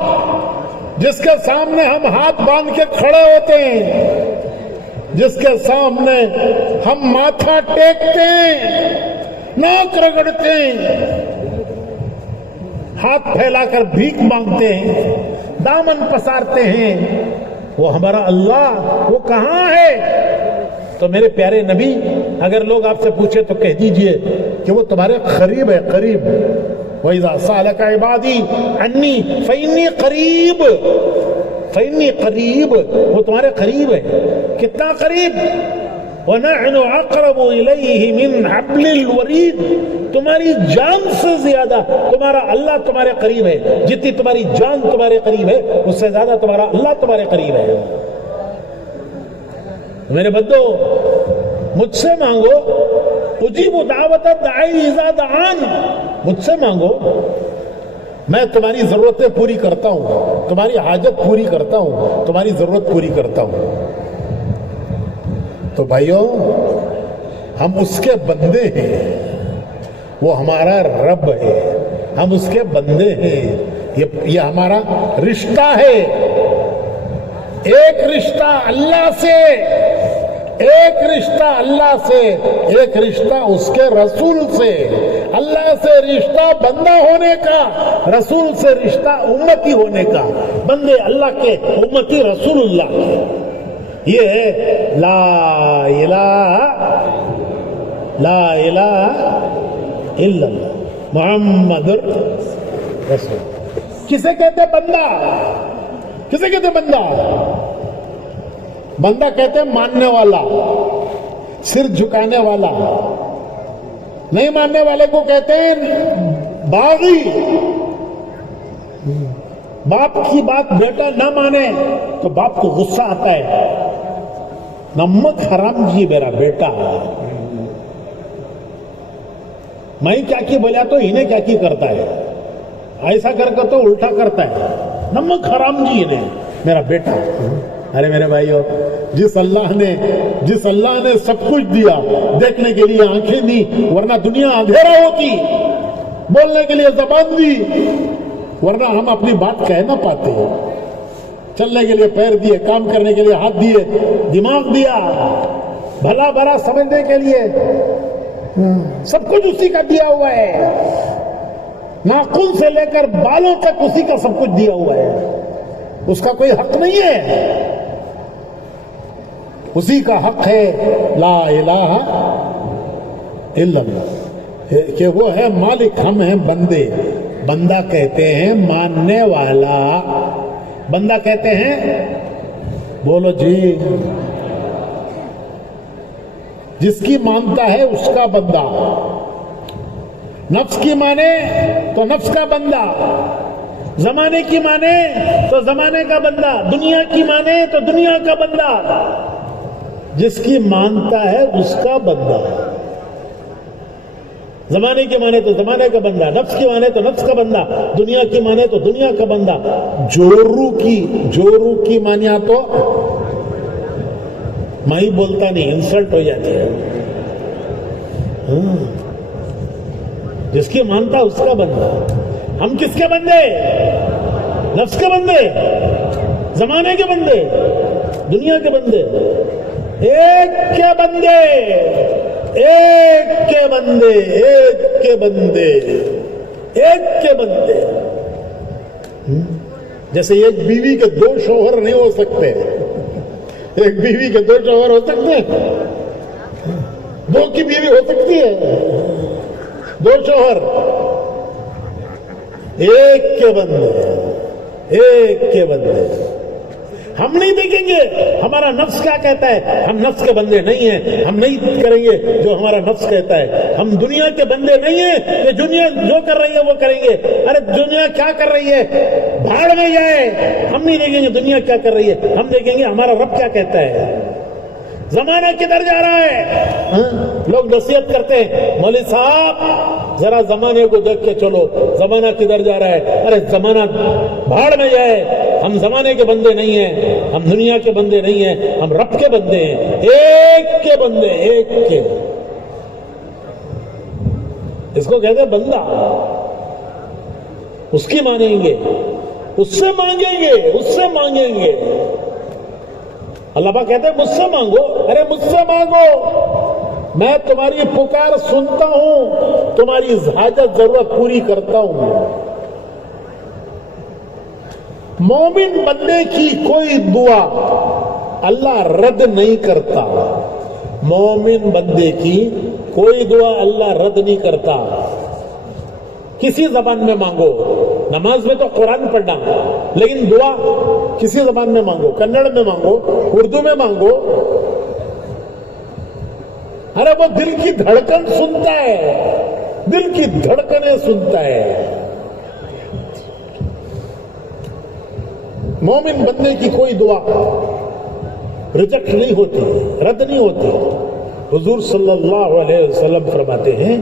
جس کے سامنے ہم ہاتھ باندھ کے کھڑے ہوتے ہیں، جس کے سامنے ہم ماتھا ٹیکتے ہیں، ناک رگڑتے ہیں، ہاتھ پھیلا کر بھیک مانگتے ہیں، دامن پسارتے ہیں، وہ ہمارا اللہ وہ کہاں ہے؟ تو میرے پیارے نبی، اگر لوگ آپ سے پوچھے تو کہہ دیجئے کہ وہ تمہارے قریب ہے، قریب۔ وَإِذَا سَأَلَكَ عِبَادِي عَنِّي فَإِنِّي قَرِيبٌ، فَإِنِّي قَرِيبٌ، وہ تمہارے قریب ہے۔ کتنا قریب؟ وَنَحْنُ أَقْرَبُ إِلَيْهِ مِنْ حَبْلِ الْوَرِيدِ، تمہاری جان سے زیادہ تمہارا اللہ تمہارے قریب ہے۔ جتنی تمہاری جان تمہارے قریب ہے اس سے زیادہ تمہارا اللہ تمہارے قریب ہے۔ میرے بندو، مجھ سے مانگو، اجیب دعوت الداعی اذا دعان، مجھ سے مانگو، میں تمہاری ضرورتیں پوری کرتا ہوں، تمہاری حاجت پوری کرتا ہوں، تمہاری ضرورت پوری کرتا ہوں۔ تو بھائیوں، ہم اس کے بندے ہیں، وہ ہمارا رب ہے، ہم اس کے بندے ہیں، یہ ہمارا رشتہ ہے۔ ایک رشتہ اللہ سے، ایک رشتہ اللہ سے، ایک رشتہ اس کے رسول سے۔ اللہ سے رشتہ بندہ ہونے کا، رسول سے رشتہ امتی ہونے کا۔ بندے اللہ کے، امتی رسول اللہ کے۔ یہ ہے لا الہ الا اللہ محمد رسول۔ کسے کہتے بندہ؟ کسے کہتے بندہ؟ بندہ کہتے ہیں ماننے والا، سر جھکانے والا۔ نہیں ماننے والے کو کہتے ہیں باغی۔ باپ کی بات بیٹا نہ مانے تو باپ کو غصہ آتا ہے، نمک حرام جی میرا بیٹا، میں کیا کی بولیا تو انہیں کیا کی کرتا ہے، ایسا کر کے تو الٹا کرتا ہے، نمک حرام جی انہیں میرا بیٹا۔ ارے میرے بھائیو، جس اللہ نے سب کچھ دیا، دیکھنے کے لیے آنکھیں دی، ورنہ دنیا اندھیرا ہوتی، بولنے کے لیے زبان دی، ورنہ ہم اپنی بات کہہ نہ پاتے، چلنے کے لیے پیر دیے، کام کرنے کے لیے ہاتھ دیے، دماغ دیا، بھلا برا سمجھنے کے لیے سب کچھ اسی کا دیا ہوا ہے، ناخن سے لے کر بالوں تک اسی کا سب کچھ دیا ہوا ہے، اس کا کوئی حق نہیں ہے، اسی کا حق ہے لا الہ الا اللہ، کہ وہ ہے مالک، ہم ہیں بندے۔ بندہ کہتے ہیں ماننے والا، بندہ کہتے ہیں، بولو جی، جس کی مانتا ہے اس کا بندہ، نفس کی مانے تو نفس کا بندہ، زمانے کی مانے تو زمانے کا بندہ، دنیا کی مانے تو دنیا کا بندہ، جس کی مانتا ہے اس کا بندہ، زمانے کی مانے تو زمانے کا بندہ، نفس کی مانے تو نفس کا بندہ، دنیا کی مانے تو دنیا کا بندہ، جورو کی مانیا تو میں ہی بولتا نہیں، انسلٹ ہو جاتی ہے۔ جس کی مانتا اس کا بندہ. ہم کس کے بندے؟ نفس کے بندے، زمانے کے بندے، دنیا کے بندے. ایک کے بندے، ایک کے بندے، ایک کے بندے، ایک کے بندے. جیسے ایک بیوی کے دو شوہر نہیں ہو سکتے. ایک بیوی کے دو شوہر ہو سکتے ہیں؟ دو کی بیوی ہو سکتی ہے؟ دو شوہر. ایک کے بندے، ایک کے بندے. ہم نہیں دیکھیں گے ہمارا نفس کیا کہتا ہے. ہم نفس کے بندے نہیں ہیں. ہم نہیں کریں گے جو ہمارا نفس کہتا ہے. ہم دنیا کے بندے نہیں ہیں کہ دنیا جو کر رہی ہے وہ کریں گے. ارے دنیا کیا کر رہی ہے بھاڑ میں جائے. ہم نہیں دیکھیں گے دنیا کیا کر رہی ہے. ہم دیکھیں گے ہمارا رب کیا کہتا ہے. زمانہ کدھر جا رہا ہے. لوگ نصیحت کرتے ہیں مولوی صاحب ذرا زمانے کو دیکھ کے چلو. زمانہ کدھر جا رہا ہے. ارے زمانہ بھاڑ میں جائے. ہم زمانے کے بندے نہیں ہیں. ہم دنیا کے بندے نہیں ہیں. ہم رب کے بندے ہیں. ایک کے بندے، ایک کے. اس کو کہتے ہیں بندہ. اس کی مانیں گے، اس سے مانگیں گے، اس سے مانگیں گے. اللہ پاک کہتے ہیں مجھ سے مانگو. ارے مجھ سے مانگو، میں تمہاری پکار سنتا ہوں، تمہاری حاجت ضرورت پوری کرتا ہوں. مومن بندے کی کوئی دعا اللہ رد نہیں کرتا. مومن بندے کی کوئی دعا اللہ رد نہیں کرتا. کسی زبان میں مانگو. نماز میں تو قرآن پڑھنا، لیکن دعا کسی زبان میں مانگو. کنڑ میں مانگو، اردو میں مانگو. ارے وہ دل کی دھڑکن سنتا ہے. دل کی دھڑکنیں سنتا ہے. مومن بندے کی کوئی دعا ریجیکٹ نہیں ہوتی، رد نہیں ہوتی. حضور صلی اللہ علیہ وسلم فرماتے ہیں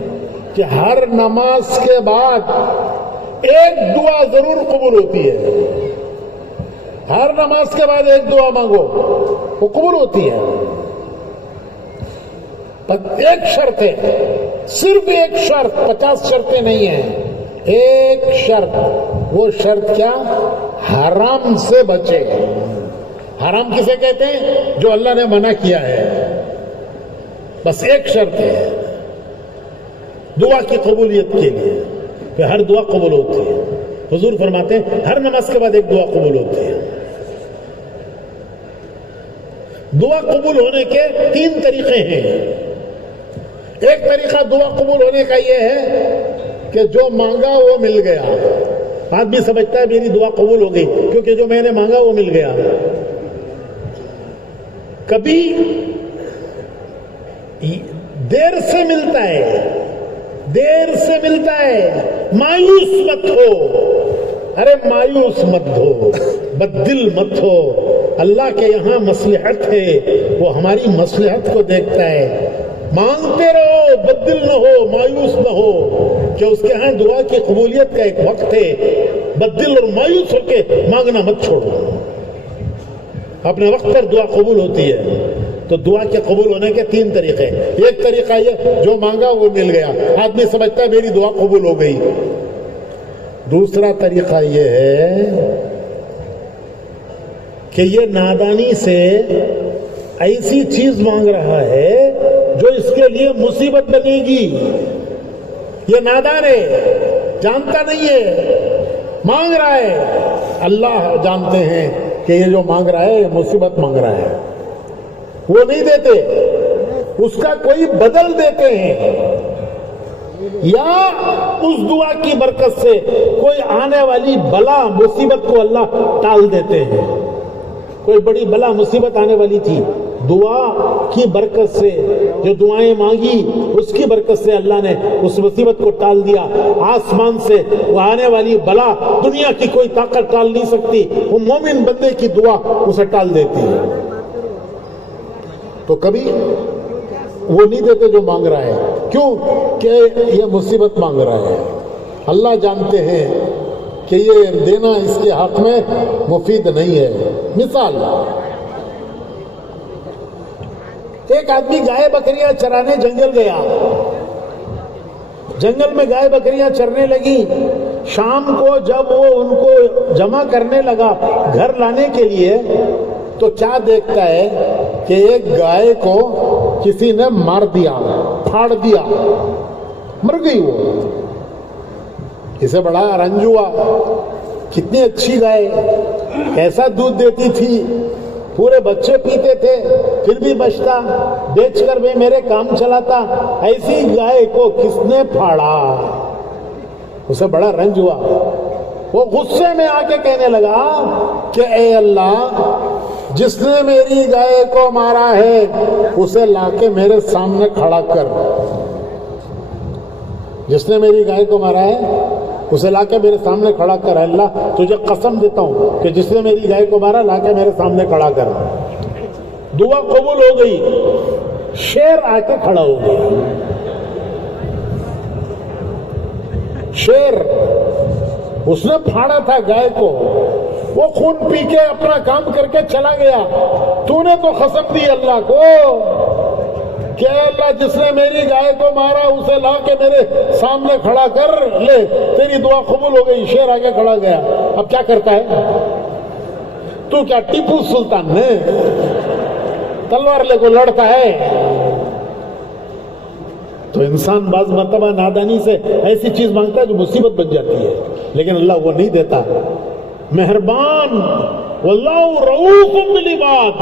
کہ ہر نماز کے بعد ایک دعا ضرور قبول ہوتی ہے. ہر نماز کے بعد ایک دعا مانگو، وہ قبول ہوتی ہے. ایک شرط ہے، صرف ایک شرط، 50 شرطیں نہیں ہیں. ایک شرط. وہ شرط کیا؟ حرام سے بچے. حرام کسے کہتے ہیں؟ جو اللہ نے منع کیا ہے. بس ایک شرط ہے دعا کی قبولیت کے لیے. کہ ہر دعا قبول ہوتی ہے. حضور فرماتے ہیں ہر نماز کے بعد ایک دعا قبول ہوتی ہے. دعا قبول ہونے کے 3 طریقے ہیں. ایک طریقہ دعا قبول ہونے کا یہ ہے کہ جو مانگا وہ مل گیا. آدمی سمجھتا ہے میری دعا قبول ہو گئی کیونکہ جو میں نے مانگا وہ مل گیا. کبھی دیر سے ملتا ہے، دیر سے ملتا ہے. مایوس مت ہو. ارے مایوس مت ہو، بددل مت ہو. اللہ کے یہاں مصلحت ہے، وہ ہماری مصلحت کو دیکھتا ہے. مانگتے رہو، بددل نہ ہو، مایوس نہ ہو، کہ اس کے ہاں دعا کی قبولیت کا ایک وقت ہے. بددل اور مایوس ہو کے مانگنا مت چھوڑو. اپنے وقت پر دعا قبول ہوتی ہے. تو دعا کے قبول ہونے کے 3 طریقے. ایک طریقہ یہ جو مانگا وہ مل گیا. آدمی سمجھتا ہے میری دعا قبول ہو گئی. دوسرا طریقہ یہ ہے کہ یہ نادانی سے ایسی چیز مانگ رہا ہے جو اس کے لیے مصیبت بنے گی. یہ نادان ہے، جانتا نہیں ہے، مانگ رہا ہے. اللہ جانتے ہیں کہ یہ جو مانگ رہا ہے یہ مصیبت مانگ رہا ہے. وہ نہیں دیتے، اس کا کوئی بدل دیتے ہیں. یا اس دعا کی برکت سے کوئی آنے والی بلا مصیبت کو اللہ ٹال دیتے ہیں. کوئی بڑی بلا مصیبت آنے والی تھی، دعا کی برکت سے جو دعائیں مانگی اس کی برکت سے اللہ نے اس مصیبت کو ٹال دیا. آسمان سے وہ آنے والی بلا دنیا کی کوئی طاقت ٹال نہیں سکتی. وہ مومن بندے کی دعا اسے ٹال دیتی ہے. تو کبھی وہ نہیں دیتے جو مانگ رہا ہے. کیوں؟ کہ یہ مصیبت مانگ رہا ہے. اللہ جانتے ہیں کہ یہ دینا اس کے حق میں مفید نہیں ہے. مثال، ایک آدمی گائے بکریاں چرانے جنگل گیا. جنگل میں گائے بکریاں چرنے لگی. شام کو جب وہ ان کو جمع کرنے لگا گھر لانے کے لیے تو کیا دیکھتا ہے کہ ایک گائے کو کسی نے مار دیا, پھاڑ دیا, مر گئی. وہ اسے بڑا رنج ہوا. کتنی اچھی گائے, کیسا دودھ دیتی تھی, پورے بچے پیتے تھے, پھر بھی بچتا, بیچ کر بھی میرے کام چلاتا. ایسی گائے کو کس نے پھاڑا؟ اسے بڑا رنج ہوا. وہ غصے میں آ کے کہنے لگا کہ اے اللہ, جس نے میری گائے کو مارا ہے اسے لا کے میرے سامنے کھڑا کر. جس نے میری گائے کو مارا ہے اسے لا کے میرے سامنے کھڑا کر. اللہ تجھے قسم دیتا ہوں کہ جس نے میری گائے کو مارا لا کے میرے سامنے کھڑا کر. دعا قبول ہو گئی. شیر آ کے کھڑا ہو گیا. شیر, اس نے پھاڑا تھا گائے کو, وہ خون پی کے اپنا کام کر کے چلا گیا. تو نے تو قسم دی اللہ کو کہ اللہ جس نے میری گائے کو مارا اسے لا کے میرے سامنے کھڑا کر لے. تیری دعا قبول ہو گئی. شیر آگے کھڑا گیا. اب کیا کرتا ہے تو؟ کیا ٹیپو سلطان نے تلوار لے کو لڑتا ہے؟ تو انسان بعض مرتبہ نادانی سے ایسی چیز مانگتا ہے جو مصیبت بن جاتی ہے, لیکن اللہ وہ نہیں دیتا. مہربان, واللہ رؤوف بالعباد,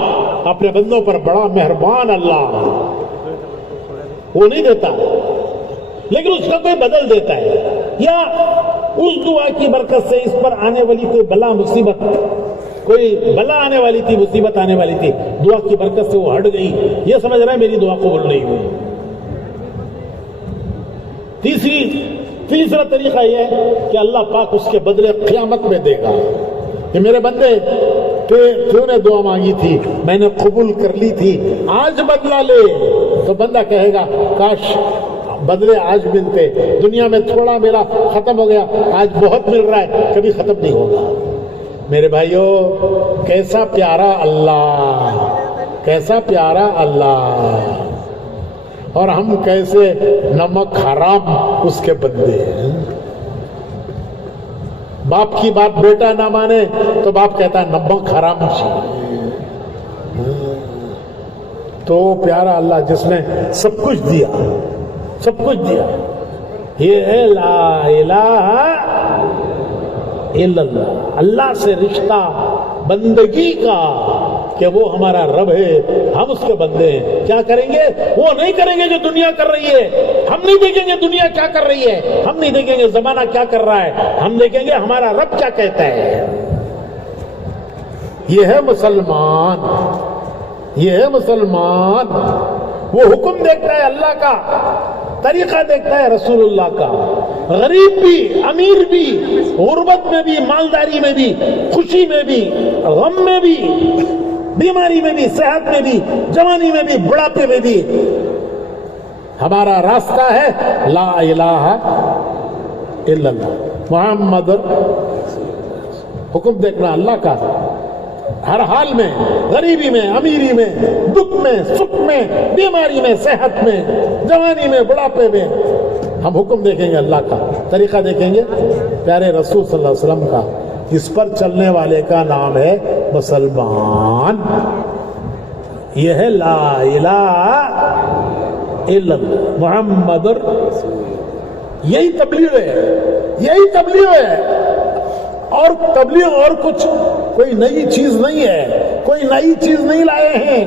اپنے بندوں پر بڑا مہربان اللہ. وہ نہیں دیتا لیکن اس کا کوئی بدل دیتا ہے, یا اس دعا کی برکت سے اس پر آنے والی کوئی بلا مصیبت, کوئی بلا آنے والی تھی, مصیبت آنے والی تھی, دعا کی برکت سے وہ ہٹ گئی. یہ سمجھ رہا ہے میری دعا قبول نہیں ہوئی. تیسرا طریقہ یہ ہے کہ اللہ پاک اس کے بدلے قیامت میں دے گا کہ میرے بندے تو نے دعا مانگی تھی, میں نے قبول کر لی تھی, آج بدلہ لے. تو بندہ کہے گا کاش بدلے آج ملتے, دنیا میں تھوڑا میرا ختم ہو گیا, آج بہت مل رہا ہے, کبھی ختم نہیں ہوگا. میرے بھائیوں, کیسا پیارا اللہ, کیسا پیارا اللہ, اور ہم کیسے نمک حرام اس کے بندے ہیں. باپ کی بات بیٹا نہ مانے تو باپ کہتا ہے نمک حرام چاہیے. تو پیارا اللہ جس نے سب کچھ دیا, سب کچھ دیا, یہ ہے لا الہ الا اللہ. اللہ سے رشتہ بندگی کا کہ وہ ہمارا رب ہے, ہم اس کے بندے ہیں. کیا کریں گے؟ وہ نہیں کریں گے جو دنیا کر رہی ہے. ہم نہیں دیکھیں گے دنیا کیا کر رہی ہے, ہم نہیں دیکھیں گے زمانہ کیا کر رہا ہے, ہم دیکھیں گے ہمارا رب کیا کہتا ہے. یہ ہے مسلمان, یہ ہے مسلمان. وہ حکم دیکھتا ہے اللہ کا, طریقہ دیکھتا ہے رسول اللہ کا. غریب بھی, امیر بھی, غربت میں بھی, مالداری میں بھی, خوشی میں بھی, غم میں بھی, بیماری میں بھی, صحت میں بھی, جوانی میں بھی, بڑھاپے میں بھی, ہمارا راستہ ہے لا الہ الا اللہ محمد. حکم دیکھنا اللہ کا ہر حال میں, غریبی میں, امیری میں, دکھ میں, سکھ میں, بیماری میں, صحت میں, جوانی میں, بڑھاپے میں. ہم حکم دیکھیں گے اللہ کا, طریقہ دیکھیں گے پیارے رسول صلی اللہ علیہ وسلم کا. اس پر چلنے والے کا نام ہے مسلمان. یہ ہے لا الہ الا اللہ محمد. یہی تبلیغ ہے, یہی تبلیغ ہے. اور تبلیغ اور کچھ کوئی نئی چیز نہیں ہے, کوئی نئی چیز نہیں لائے ہیں.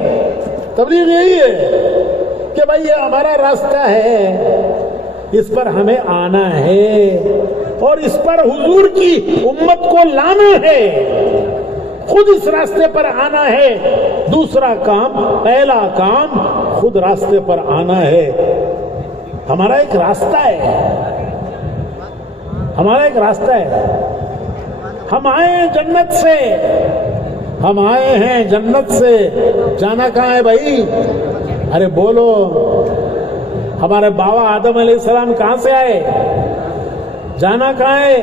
تبلیغ یہی ہے کہ بھائی یہ ہمارا راستہ ہے, اس پر ہمیں آنا ہے اور اس پر حضور کی امت کو لانا ہے, خود اس راستے پر آنا ہے. دوسرا کام, پہلا کام خود راستے پر آنا ہے. ہمارا ایک راستہ ہے, ہمارا ایک راستہ ہے. ہم آئے ہیں جنت سے, ہم آئے ہیں جنت سے. جانا کہاں ہے بھائی؟ ارے بولو. ہمارے بابا آدم علیہ السلام کہاں سے آئے؟ جانا کہاں ہے؟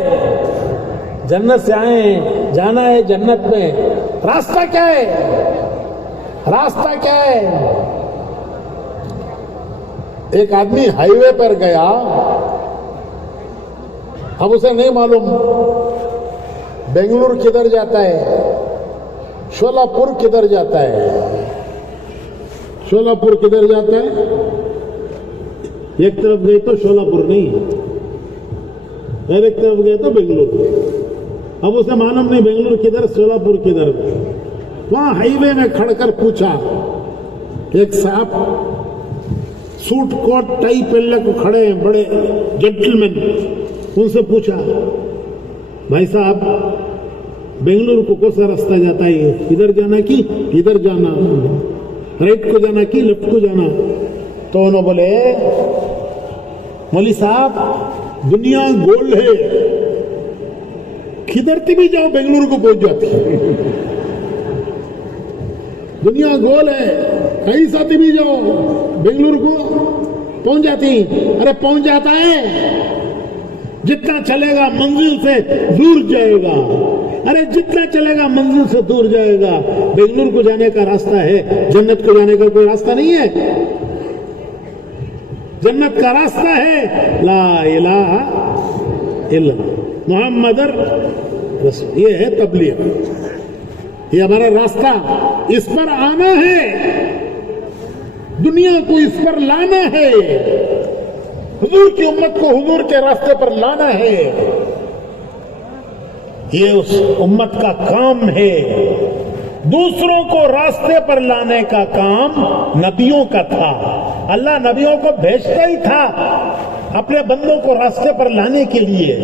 جنت سے آئے ہیں, جانا ہے جنت میں. راستہ کیا ہے؟ راستہ کیا ہے؟ ایک آدمی ہائی وے پر گیا اب اسے نہیں معلوم بنگلور کدھر جاتا ہے، شولاپور کدھر جاتا ہے، شولاپور کدھر جاتا ہے، ایک طرف گئے تو شولاپور نہیں ہے، ایک طرف گئے تو بنگلور۔ اب اسے معلوم نہیں بنگلور کدھر شولاپور کدھر۔ وہاں ہائی وے میں کھڑ کر پوچھا، ایک صاحب سوٹ کوٹ ٹائی پہننے کو کھڑے ہیں، بڑے جینٹل مین، ان سے پوچھا بھائی صاحب بنگلور کو کون سا راستہ جاتا ہے، ادھر جانا کی ادھر جانا، رائٹ کو جانا کی لیفٹ کو جانا؟ تو انہوں بولے مولوی صاحب دنیا گول ہے، کدھر تے بھی جاؤ بنگلور کو پہنچ جاتی ہے، دنیا گول ہے، کہیں ساتھی بھی جاؤ بنگلور کو پہنچ جاتی۔ ارے پہنچ جاتا ہے، جتنا چلے گا منزل سے دور جائے گا، ارے جتنا چلے گا منزل سے دور جائے گا۔ بنگلور کو جانے کا راستہ ہے، جنت کو جانے کا کوئی راستہ نہیں ہے۔ جنت کا راستہ ہے لا الہ الا محمد رسول، یہ ہے تبلیغ، یہ ہمارا راستہ، اس پر آنا ہے، دنیا کو اس پر لانا ہے، حضور کی امت کو حضور کے راستے پر لانا ہے، یہ اس امت کا کام ہے۔ دوسروں کو راستے پر لانے کا کام نبیوں کا تھا، اللہ نبیوں کو بھیجتا ہی تھا اپنے بندوں کو راستے پر لانے کے لیے۔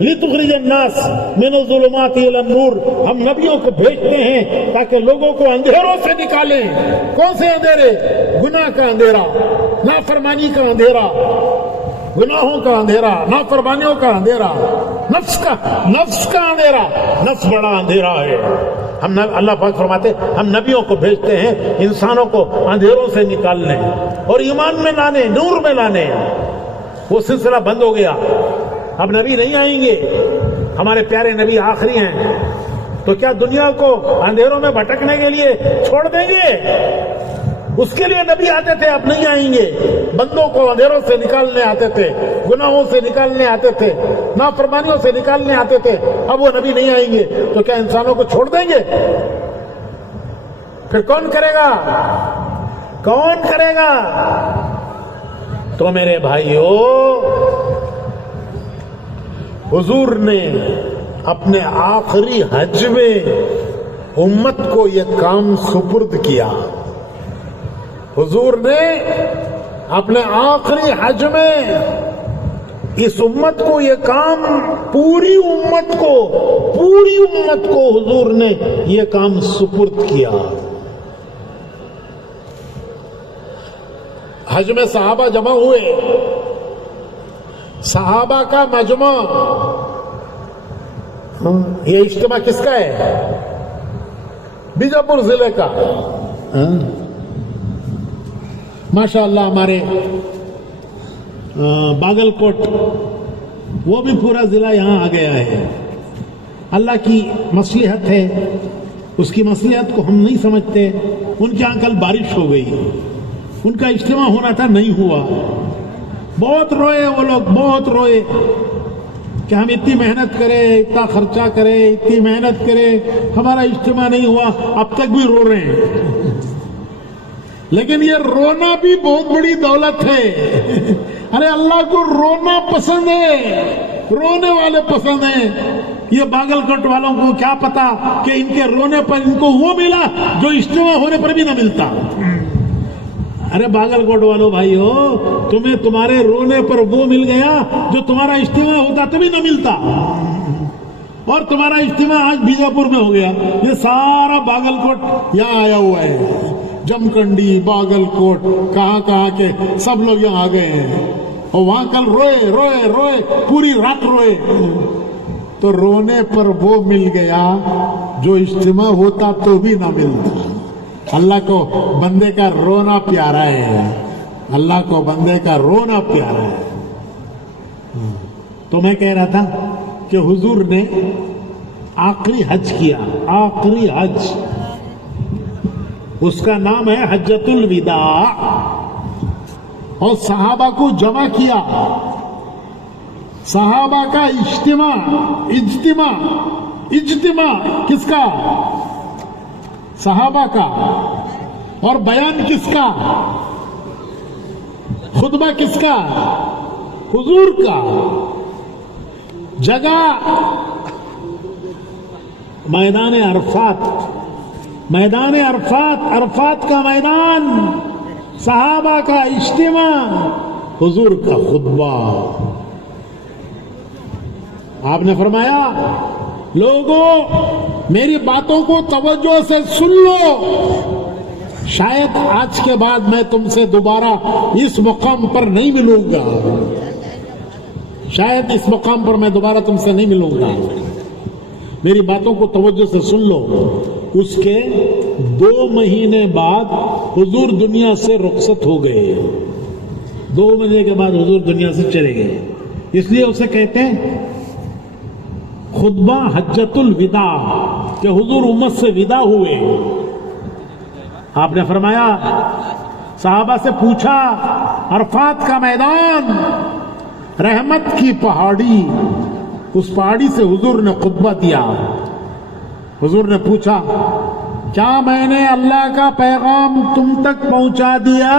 لِتُخْرِجَ النَّاسَ مِنَ الظُّلُمَاتِ إِلَى النُّورِ، ہم نبیوں کو بھیجتے ہیں تاکہ لوگوں کو اندھیروں سے نکالیں۔ کون سے اندھیرے؟ گناہ کا اندھیرا، نافرمانی کا اندھیرا، گناہوں کا اندھیرا، نافرمانیوں کا اندھیرا، نفس کا اندھیرا۔ نفس بڑا اندھیرا ہے۔ ہم اللہ پاک فرماتے ہم نبیوں کو بھیجتے ہیں انسانوں کو اندھیروں سے نکالنے اور ایمان میں لانے، نور میں لانے۔ وہ سلسلہ بند ہو گیا، اب نبی نہیں آئیں گے، ہمارے پیارے نبی آخری ہیں، تو کیا دنیا کو اندھیروں میں بھٹکنے کے لیے چھوڑ دیں گے؟ اس کے لیے نبی آتے تھے، اب نہیں آئیں گے۔ بندوں کو اندھیروں سے نکالنے آتے تھے، گناہوں سے نکالنے آتے تھے، نافرمانیوں سے نکالنے آتے تھے، اب وہ نبی نہیں آئیں گے تو کیا انسانوں کو چھوڑ دیں گے؟ پھر کون کرے گا؟ کون کرے گا؟ تو میرے بھائیو، حضور نے اپنے آخری حج میں امت کو یہ کام سپرد کیا۔ حضور نے اپنے آخری حج میں اس امت کو یہ کام، پوری امت کو حضور نے یہ کام سپرد کیا۔ حج میں صحابہ جمع ہوئے، صحابہ کا مجمع۔ یہ اجتماع کس کا ہے؟ بیجاپور ضلع کا۔ ماشاء اللہ ہمارے باگل کوٹ، وہ بھی پورا ضلع یہاں آ گیا ہے۔ اللہ کی مصلحت ہے، اس کی مصلحت کو ہم نہیں سمجھتے۔ ان کے یہاں کل بارش ہو گئی، ان کا اجتماع ہونا تھا، نہیں ہوا۔ بہت روئے وہ لوگ، بہت روئے کہ ہم اتنی محنت کریں، اتنا خرچہ کریں، اتنی محنت کریں، ہمارا اجتماع نہیں ہوا۔ اب تک بھی رو رہے ہیں، لیکن یہ رونا بھی بہت بڑی دولت ہے۔ ارے اللہ کو رونا پسند ہے، رونے والے پسند ہیں۔ یہ باگل کوٹ والوں کو کیا پتا کہ ان کے رونے پر ان کو وہ ملا جو اجتماع ہونے پر بھی نہ ملتا۔ ارے باگل کوٹ والوں بھائیو، تمہیں تمہارے رونے پر وہ مل گیا جو تمہارا اجتماع ہوتا تبھی نہ ملتا، اور تمہارا اجتماع آج بیجاپور میں ہو گیا۔ یہ سارا باگل کوٹ یہاں آیا ہوا ہے، جمکنڈی، باگل کوٹ، کہاں کے سب لوگ یہاں آ گئے ہیں، اور وہاں کل روئے پوری رات روئے۔ تو رونے پر وہ مل گیا جو اجتماع ہوتا تو بھی نہ ملتا۔ اللہ کو بندے کا رونا پیارا ہے، اللہ کو بندے کا رونا پیارا ہے۔ تو میں کہہ رہا تھا کہ حضور نے آخری حج کیا، آخری حج، اس کا نام ہے حجۃ الوداع، اور صحابہ کو جمع کیا۔ صحابہ کا اجتماع کس کا؟ صحابہ کا. اور بیان کس کا؟ خطبہ کس کا؟ حضور کا. جگہ میدان عرفات کا میدان، صحابہ کا اجتماع، حضور کا خطبہ. آپ نے فرمایا لوگوں میری باتوں کو توجہ سے سن لو، شاید آج کے بعد میں تم سے دوبارہ اس مقام پر نہیں ملوں گا، شاید اس مقام پر میں دوبارہ تم سے نہیں ملوں گا، میری باتوں کو توجہ سے سن لو. اس کے 2 مہینے بعد حضور دنیا سے رخصت ہو گئے. 2 مہینے کے بعد حضور دنیا سے چلے گئے. اس لیے اسے کہتے ہیں خطبہ حجۃ الوداع، کہ حضور امت سے ودا ہوئے. آپ نے فرمایا صحابہ سے پوچھا عرفات کا میدان، رحمت کی پہاڑی، اس پہاڑی سے حضور نے خطبہ دیا. حضور نے پوچھا کیا میں نے اللہ کا پیغام تم تک پہنچا دیا؟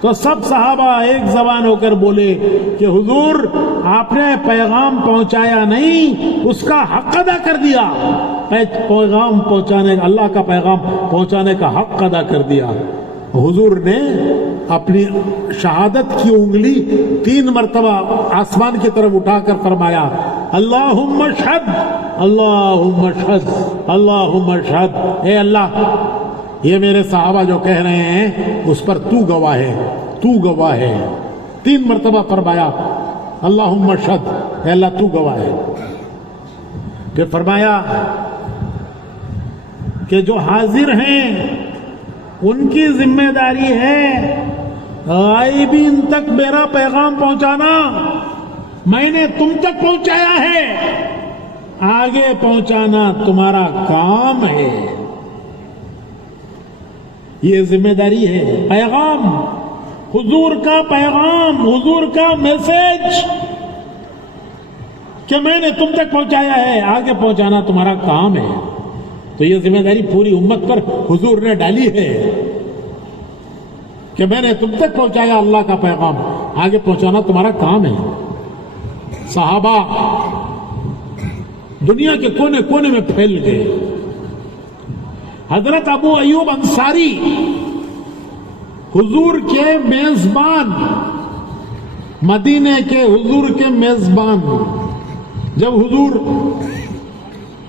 تو سب صحابہ ایک زبان ہو کر بولے کہ حضور آپ نے پیغام پہنچایا نہیں، اس کا حق ادا کر دیا. پیغام پہنچانے، اللہ کا پیغام پہنچانے کا حق ادا کر دیا. حضور نے اپنی شہادت کی انگلی 3 مرتبہ آسمان کی طرف اٹھا کر فرمایا اللہم اشہد اللہم اشہد اللہم اشہد. اے اللہ یہ میرے صحابہ جو کہہ رہے ہیں اس پر تو گواہ ہے، تو گواہ ہے. 3 مرتبہ فرمایا اللہم اشہد، اے اللہ تو گواہ ہے. پھر فرمایا کہ جو حاضر ہیں ان کی ذمہ داری ہے غائبین تک میرا پیغام پہنچانا. میں نے تم تک پہنچایا ہے، آگے پہنچانا تمہارا کام ہے. یہ ذمہ داری ہے. پیغام، حضور کا پیغام، حضور کا میسج کہ میں نے تم تک پہنچایا ہے، آگے پہنچانا تمہارا کام ہے. تو یہ ذمہ داری پوری امت پر حضور نے ڈالی ہے کہ میں نے تم تک پہنچایا اللہ کا پیغام، آگے پہنچانا تمہارا کام ہے. صحابہ دنیا کے کونے کونے میں پھیل گئے. حضرت ابو ایوب انصاری حضور کے میزبان، مدینے کے حضور کے میزبان، جب حضور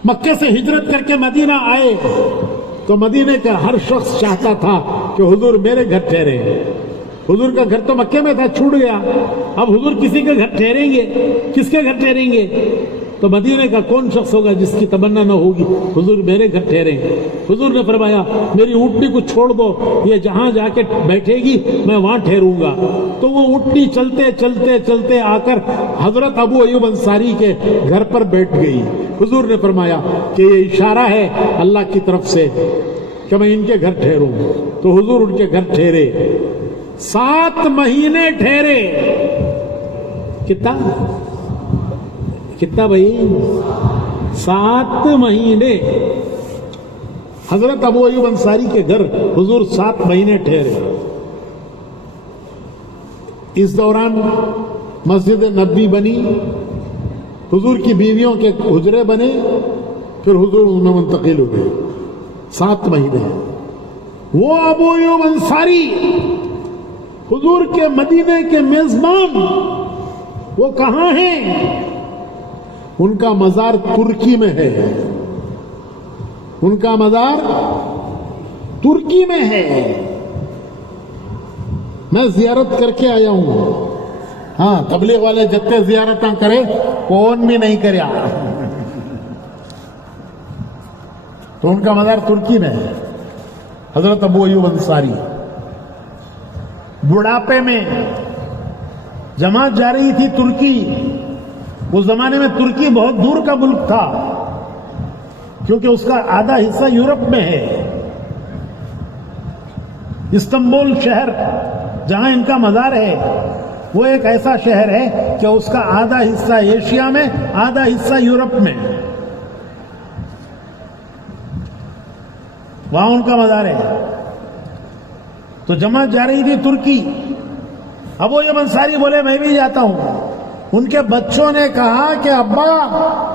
مکے سے ہجرت کر کے مدینہ آئے تو مدینے کا ہر شخص چاہتا تھا کہ حضور میرے گھر ٹھہرے. حضور کا گھر تو مکے میں تھا، چھوٹ گیا، اب حضور کسی کے گھر ٹھہریں گے، کس کے گھر ٹھہریں گے؟ تو مدینے کا کون شخص ہوگا جس کی تمنا نہ ہوگی حضور میرے گھر ٹھہریں. حضور نے فرمایا میری اونٹنی کو چھوڑ دو، یہ جہاں جا کے بیٹھے گی میں وہاں ٹھہروں گا. تو وہ اونٹنی چلتے چلتے چلتے آ کر حضرت ابو ایوب انصاری کے گھر پر بیٹھ گئی. حضور نے فرمایا کہ یہ اشارہ ہے اللہ کی طرف سے کہ میں ان کے گھر ٹھہروں. تو حضور ان کے گھر ٹھہرے. 7 مہینے ٹھہرے. کتنا بھائی؟ 7 مہینے حضرت ابو ایوب انصاری کے گھر حضور 7 مہینے ٹھہرے. اس دوران مسجد نبوی بنی، حضور کی بیویوں کے حجرے بنے، پھر حضور ان میں منتقل ہوئے. 7 مہینے. وہ ابو ایوب انصاری حضور کے مدینے کے میزبان وہ کہاں ہیں؟ ان کا مزار ترکی میں ہے. ان کا مزار ترکی میں ہے. میں زیارت کر کے آیا ہوں. ہاں تبلیغ والے جتنے زیارتاں کرے کون بھی نہیں کریا. تو ان کا مزار ترکی میں ہے. حضرت ابو ایوب انصاری بڑھاپے میں جماعت جا رہی تھی ترکی. اس زمانے میں ترکی بہت دور کا ملک تھا کیونکہ اس کا آدھا حصہ یورپ میں ہے. استنبول شہر جہاں ان کا مزار ہے وہ ایک ایسا شہر ہے کہ اس کا آدھا حصہ ایشیا میں، آدھا حصہ یورپ میں، وہاں ان کا مزار ہے. تو جماعت جا رہی تھی ترکی. ابو ایوب انصاری بولے میں بھی جاتا ہوں. ان کے بچوں نے کہا کہ ابا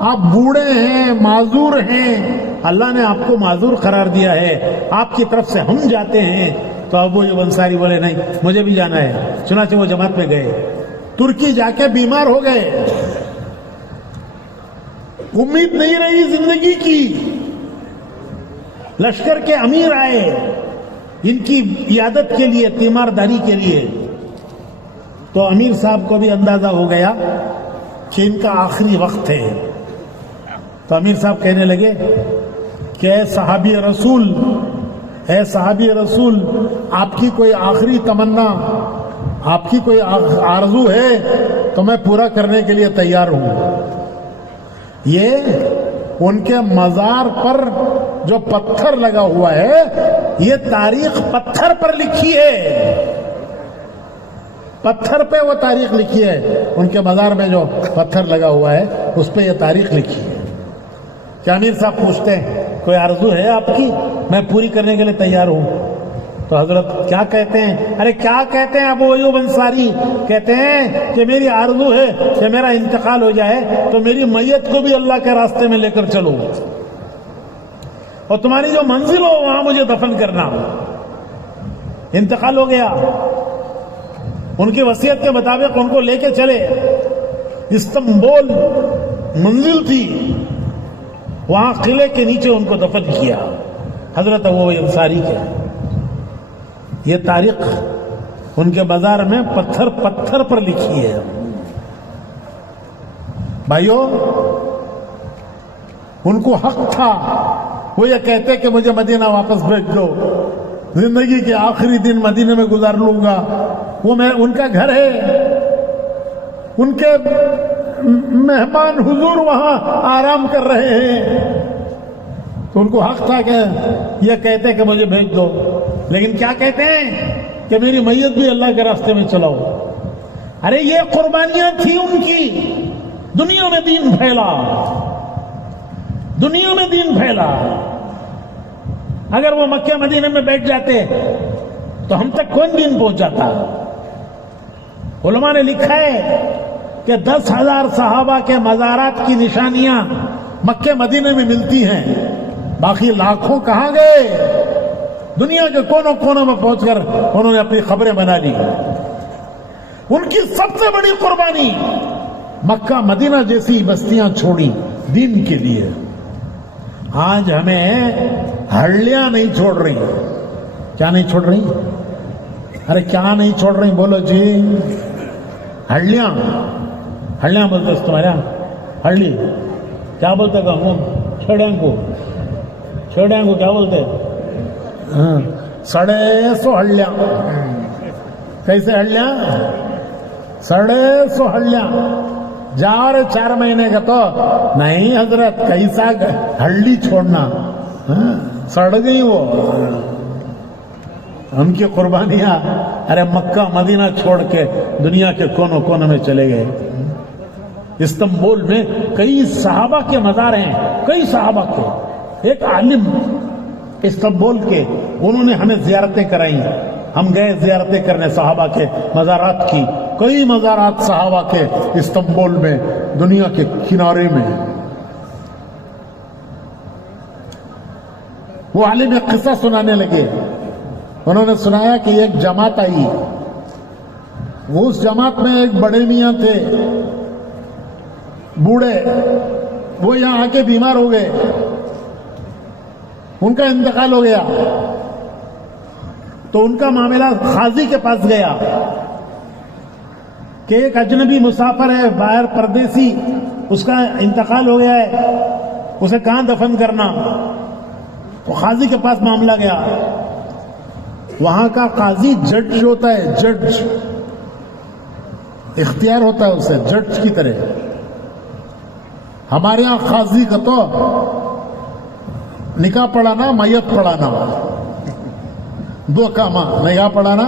آپ بوڑھے ہیں، معذور ہیں، اللہ نے آپ کو معذور قرار دیا ہے، آپ کی طرف سے ہم جاتے ہیں. تو ابو ایوب انصاری بولے نہیں مجھے بھی جانا ہے. چنانچہ وہ جماعت میں گئے. ترکی جا کے بیمار ہو گئے، امید نہیں رہی زندگی کی. لشکر کے امیر آئے ان کی عیادت کے لیے، تیمارداری کے لیے. تو امیر صاحب کو بھی اندازہ ہو گیا کہ ان کا آخری وقت ہے. تو امیر صاحب کہنے لگے کہ اے صحابی رسول، اے صحابی رسول، آپ کی کوئی آخری تمنا، آپ کی کوئی آرزو ہے تو میں پورا کرنے کے لیے تیار ہوں. یہ ان کے مزار پر جو پتھر لگا ہوا ہے، یہ تاریخ پتھر پر لکھی ہے، پتھر پہ وہ تاریخ لکھی ہے. ان کے مزار میں جو پتھر لگا ہوا ہے اس پہ یہ تاریخ لکھی ہے. کیا امیر صاحب پوچھتے ہیں کوئی آرزو ہے آپ کی؟ میں پوری کرنے کے لیے تیار ہوں. تو حضرت کیا کہتے ہیں؟ ارے کیا کہتے ہیں ابو ایوب انصاری؟ کہتے ہیں کہ میری آرزو ہے کہ میرا انتقال ہو جائے تو میری میت کو بھی اللہ کے راستے میں لے کر چلو، اور تمہاری جو منزل ہو وہاں مجھے دفن کرنا. انتقال ہو گیا، ان کی وصیت کے مطابق ان کو لے کے چلے. استنبول منزل تھی، وہاں قلعے کے نیچے ان کو دفن کیا حضرت ابو ایوب انصاری کے. یہ تاریخ ان کے مزار میں پتھر پتھر پر لکھی ہے. بھائیو، ان کو حق تھا، وہ یہ کہتے کہ مجھے مدینہ واپس بھیج دو، زندگی کے آخری دن مدینے میں گزار لوں گا. وہ ان کا گھر ہے، ان کے مہمان حضور وہاں آرام کر رہے ہیں. تو ان کو حق تھا کہ یہ کہتے کہ مجھے بھیج دو، لیکن کیا کہتے ہیں کہ میری میت بھی اللہ کے راستے میں چلاؤ. ارے یہ قربانیاں تھیں ان کی. دنیا میں دین پھیلا، دنیا میں دین پھیلا. اگر وہ مکہ مدینہ میں بیٹھ جاتے تو ہم تک کون دین پہنچاتا؟ علماء نے لکھا ہے کہ 10,000 صحابہ کے مزارات کی نشانیاں مکہ مدینہ میں ملتی ہیں، باقی لاکھوں کہاں گئے؟ دنیا کے کونوں کونوں میں پہنچ کر انہوں نے اپنی خبریں بنا لی. ان کی سب سے بڑی قربانی مکہ مدینہ جیسی بستیاں چھوڑی دین کے لیے. آج ہمیں ہڈیاں نہیں چھوڑ رہی. کیا نہیں چھوڑ رہی؟ ارے کیا نہیں چھوڑ رہی بولو جی. ہڈیاں بولتے ہیں تمہارے یہاں؟ ہڈی کیا بولتے ہیں؟ چھیڑیاں کو کیا بولتے ہیں؟ 150 ہڈیاں. کیسے ہڈیاں؟ 150 ہڈیاں. جا رہے 4 مہینے کا تو نہیں حضرت، کیسا ہڈی چھوڑنا، سڑ گئی وہ. ان کی قربانیاں ارے مکہ مدینہ چھوڑ کے دنیا کے کونوں کونوں میں چلے گئے. استنبول میں کئی صحابہ کے مزار ہیں، کئی صحابہ کے. ایک عالم استنبول کے، انہوں نے ہمیں زیارتیں کرائی. ہم گئے زیارتیں کرنے صحابہ کے مزارات کی. کئی مزارات صحابہ کے استنبول میں، دنیا کے کنارے میں. وہ عالم ایک قصہ سنانے لگے. انہوں نے سنایا کہ ایک جماعت آئی. وہ اس جماعت میں ایک بڑے میاں تھے، بوڑھے. وہ یہاں آ کے بیمار ہو گئے، ان کا انتقال ہو گیا. تو ان کا معاملہ قاضی کے پاس گیا کہ ایک اجنبی مسافر ہے باہر، پردیسی، اس کا انتقال ہو گیا ہے، اسے کہاں دفن کرنا؟ تو قاضی کے پاس معاملہ گیا. وہاں کا قاضی جج ہوتا ہے، جج اختیار ہوتا ہے اسے جج کی طرح. ہمارے یہاں قاضی کا تو نکاح پڑھانا، میت پڑھانا، 2 کام. نکاح پڑھانا،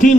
3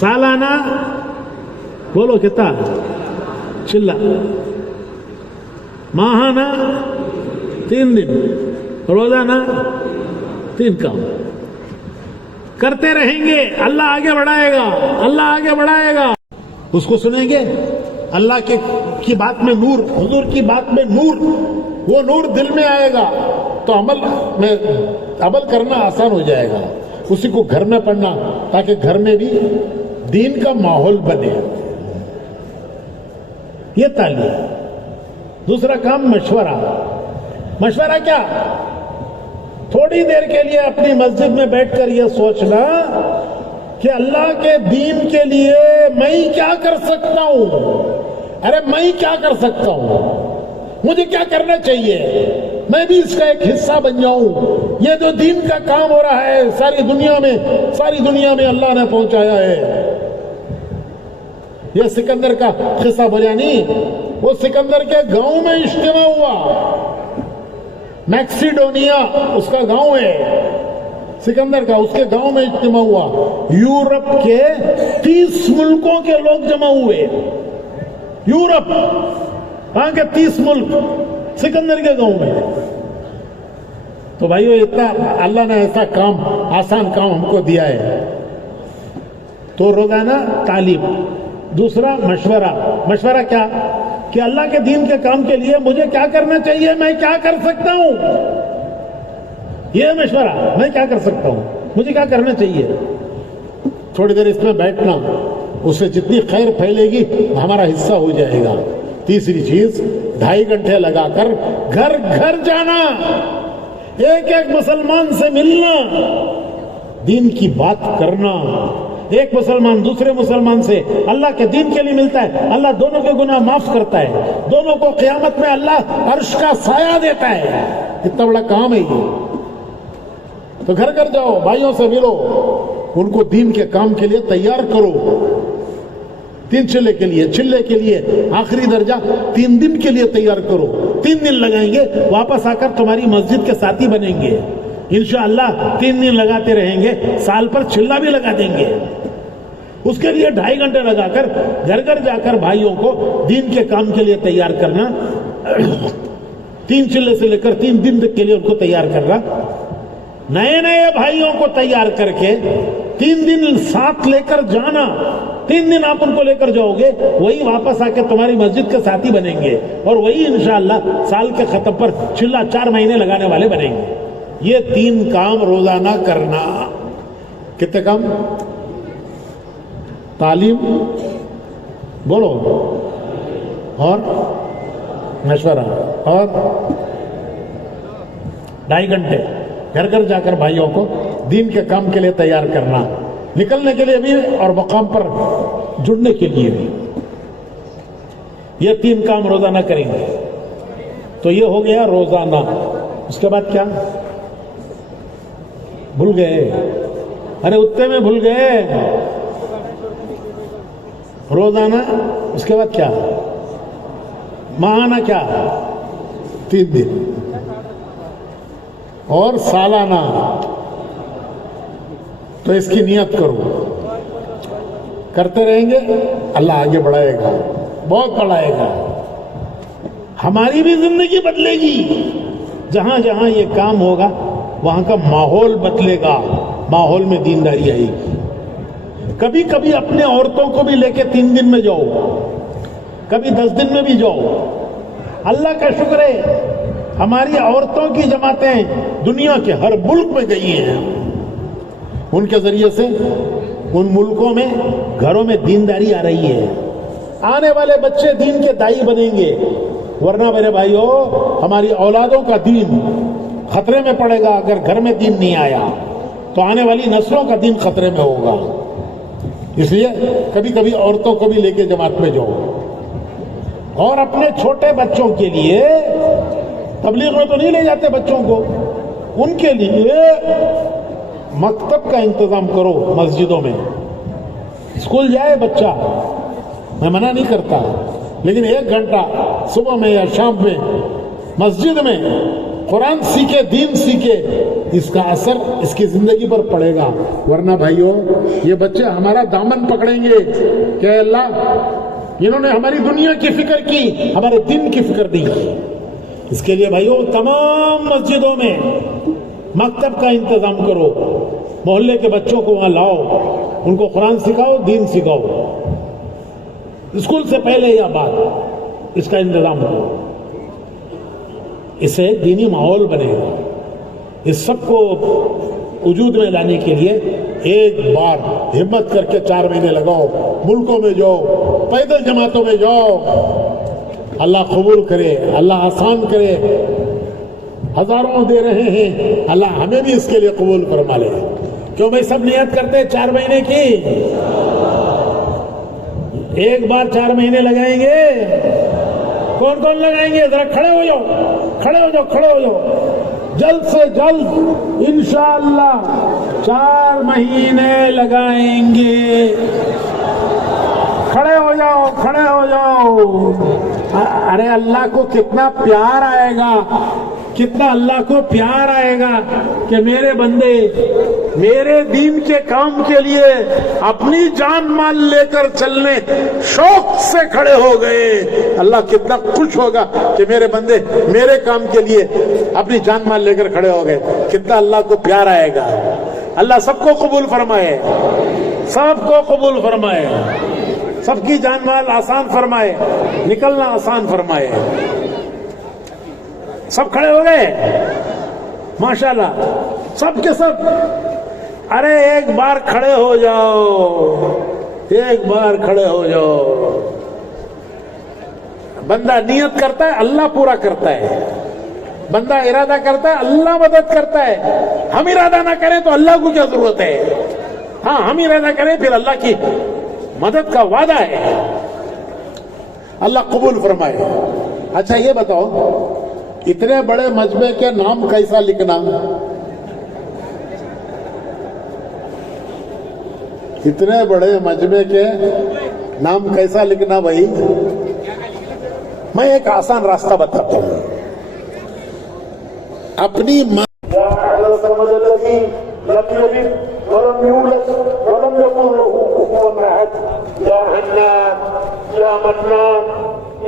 سالانہ بولو کتنا چلا، ماہانہ 3 دن، روزانہ 3 کام کرتے رہیں گے، اللہ آگے بڑھائے گا، اللہ آگے بڑھائے گا. اس کو سنیں گے، اللہ کی بات میں نور، حضور کی بات میں نور، وہ نور دل میں آئے گا تو عمل کرنا آسان ہو جائے گا. اسی کو گھر میں پڑھنا تاکہ گھر میں بھی دین کا ماحول بنے. یہ تعلیم. دوسرا کام مشورہ. مشورہ کیا؟ تھوڑی دیر کے لیے اپنی مسجد میں بیٹھ کر یہ سوچنا کہ اللہ کے دین کے لیے میں کیا کر سکتا ہوں. ارے میں کیا کر سکتا ہوں، مجھے کیا کرنا چاہیے، میں بھی اس کا ایک حصہ بن جاؤں. یہ جو دین کا کام ہو رہا ہے ساری دنیا میں اللہ نے پہنچایا ہے. یہ سکندر کا قصہ بولا نہیں، وہ سکندر کے گاؤں میں اجتماع ہوا. میکسیڈونیا اس کا گاؤں ہے، سکندر کا، اس کے گاؤں میں اجتماع ہوا. یورپ کے 30 ملکوں کے لوگ جمع ہوئے. یورپ وہاں کے 30 ملک سکندر کے گاؤں میں. تو بھائیو اتنا اللہ نے ایسا کام، آسان کام ہم کو دیا ہے. تو روزانہ تعلیم. دوسرا مشورہ. مشورہ کیا؟ کہ اللہ کے دین کے کام کے لیے مجھے کیا کرنا چاہیے، میں کیا کر سکتا ہوں. یہ مشورہ، میں کیا کر سکتا ہوں، مجھے کیا کرنا چاہیے. تھوڑی دیر اس میں بیٹھنا، اس سے جتنی خیر پھیلے گی ہمارا حصہ ہو جائے گا. تیسری چیز، 2.5 گھنٹے لگا کر گھر گھر جانا، ایک ایک مسلمان سے ملنا، دین کی بات کرنا. ایک مسلمان دوسرے مسلمان سے اللہ کے دین کے لیے ملتا ہے، اللہ دونوں کے گناہ معاف کرتا ہے، دونوں کو قیامت میں اللہ عرش کا سایہ دیتا ہے. اتنا بڑا کام ہے یہ. تو گھر گھر جاؤ، بھائیوں سے ملو، ان کو دین کے کام کے لیے تیار کرو. 3 چلے کے لیے آخری درجہ 3 دن کے لیے تیار کرو. 3 دن لگائیں گے، واپس آ کر تمہاری مسجد کے ساتھی بنیں گے انشاءاللہ. 3 دن لگاتے رہیں گے، سال پر چلا بھی لگا دیں گے. اس کے لیے 2.5 گھنٹے لگا کر گھر گھر جا کر بھائیوں کو دین کے کام کے لیے تیار کرنا. 3 چلے سے لے کر 3 دن تک کے لیے ان کو تیار کرنا. نئے بھائیوں کو تیار کر کے 3 دن ساتھ لے کر جانا. 3 دن آپ ان کو لے کر جاؤ گے، وہی واپس آ کے تمہاری مسجد کے ساتھی بنیں گے، اور وہی انشاءاللہ سال کے ختم پر چلا 4 مہینے لگانے والے بنیں گے. یہ 3 کام روزانہ کرنا. کتنے کام؟ تعلیم، بولو، اور مشورہ، اور 2.5 گھنٹے گھر گھر جا کر بھائیوں کو دین کے کام کے لیے تیار کرنا، نکلنے کے لیے بھی اور مقام پر جڑنے کے لیے بھی. یہ 3 کام روزانہ کریں گے. تو یہ ہو گیا روزانہ. اس کے بعد کیا؟ بھول گئے؟ ارے اتنے میں بھول گئے. روزانہ. اس کے بعد کیا؟ ماہانہ کیا؟ 3 دن. اور سالانہ. تو اس کی نیت کرو، کرتے رہیں گے، اللہ آگے بڑھائے گا، بہت بڑھائے گا. ہماری بھی زندگی بدلے گی. جہاں جہاں یہ کام ہوگا وہاں کا ماحول بدلے گا، ماحول میں دینداری آئے گی. کبھی کبھی اپنے عورتوں کو بھی لے کے 3 دن میں جاؤ، کبھی 10 دن میں بھی جاؤ. اللہ کا شکر ہے ہماری عورتوں کی جماعتیں دنیا کے ہر ملک میں گئی ہیں. ان کے ذریعے سے ان ملکوں میں گھروں میں دینداری آ رہی ہے. آنے والے بچے دین کے دائی بنیں گے. ورنہ میرے بھائیو ہماری اولادوں کا دین خطرے میں پڑے گا. اگر گھر میں دین نہیں آیا تو آنے والی نسلوں کا دین خطرے میں ہوگا. اس لیے کبھی کبھی عورتوں کو بھی لے کے جماعت میں جاؤ. اور اپنے چھوٹے بچوں کے لیے تبلیغ میں تو نہیں لے جاتے بچوں کو، ان کے لیے مکتب کا انتظام کرو. مسجدوں میں اسکول جائے بچہ، میں منع نہیں کرتا، لیکن 1 گھنٹہ صبح میں یا شام میں مسجد میں قرآن سیکھے, دین سیکھے, اس کا اثر اس کی زندگی پر پڑے گا. ورنہ بھائیوں یہ بچے ہمارا دامن پکڑیں گے کہ اللہ انہوں نے ہماری دنیا کی فکر کی, ہمارے دین کی فکر نہیں کی. اس کے لیے بھائیوں تمام مسجدوں میں مکتب کا انتظام کرو, محلے کے بچوں کو وہاں لاؤ, ان کو قرآن سکھاؤ, دین سکھاؤ. اسکول سے پہلے یا بعد اس کا انتظام کرو. اس سے دینی ماحول بنے گا. اس سب کو وجود میں لانے کے لیے ایک بار ہمت کر کے 4 مہینے لگاؤ, ملکوں میں جاؤ, پیدل جماعتوں میں جاؤ. اللہ قبول کرے, اللہ آسان کرے. ہزاروں دے رہے ہیں, اللہ ہمیں بھی اس کے لیے قبول فرما لے. کیوں بھائی سب نیت کرتے 4 مہینے کی؟ ایک بار 4 مہینے لگائیں گے. کون کون لگائیں گے؟ ذرا کھڑے ہو جاؤ, کھڑے ہو جاؤ, کھڑے ہو جاؤ. جلد سے جلد انشاءاللہ 4 مہینے لگائیں گے. کھڑے ہو جاؤ, کھڑے ہو جاؤ. ارے اللہ کو کتنا پیار آئے گا, کتنا اللہ کو پیار آئے گا کہ میرے بندے میرے دین کے کام کے لیے اپنی جان مال لے کر چلنے شوق سے کھڑے ہو گئے. اللہ کتنا خوش ہوگا کہ میرے بندے میرے کام کے لیے اپنی جان مال لے کر کھڑے ہو گئے. کتنا اللہ کو پیار آئے گا. اللہ سب کو قبول فرمائے, سب کو قبول فرمائے, سب کی جان مال آسان فرمائے, نکلنا آسان فرمائے. سب کھڑے ہو گئے ماشاءاللہ, سب کے سب. ارے ایک بار کھڑے ہو جاؤ, ایک بار کھڑے ہو جاؤ. بندہ نیت کرتا ہے, اللہ پورا کرتا ہے. بندہ ارادہ کرتا ہے, اللہ مدد کرتا ہے. ہم ارادہ نہ کریں تو اللہ کو کیا ضرورت ہے؟ ہاں ہم ارادہ کریں پھر اللہ کی مدد کا وعدہ ہے. اللہ قبول فرمائے. اچھا یہ بتاؤ, اتنے بڑے مجمع کے نام کیسا لکھنا؟ اتنے بڑے مجمع کے نام کیسا لکھنا بھائی؟ میں ایک آسان راستہ بتاتا ہوں. اپنی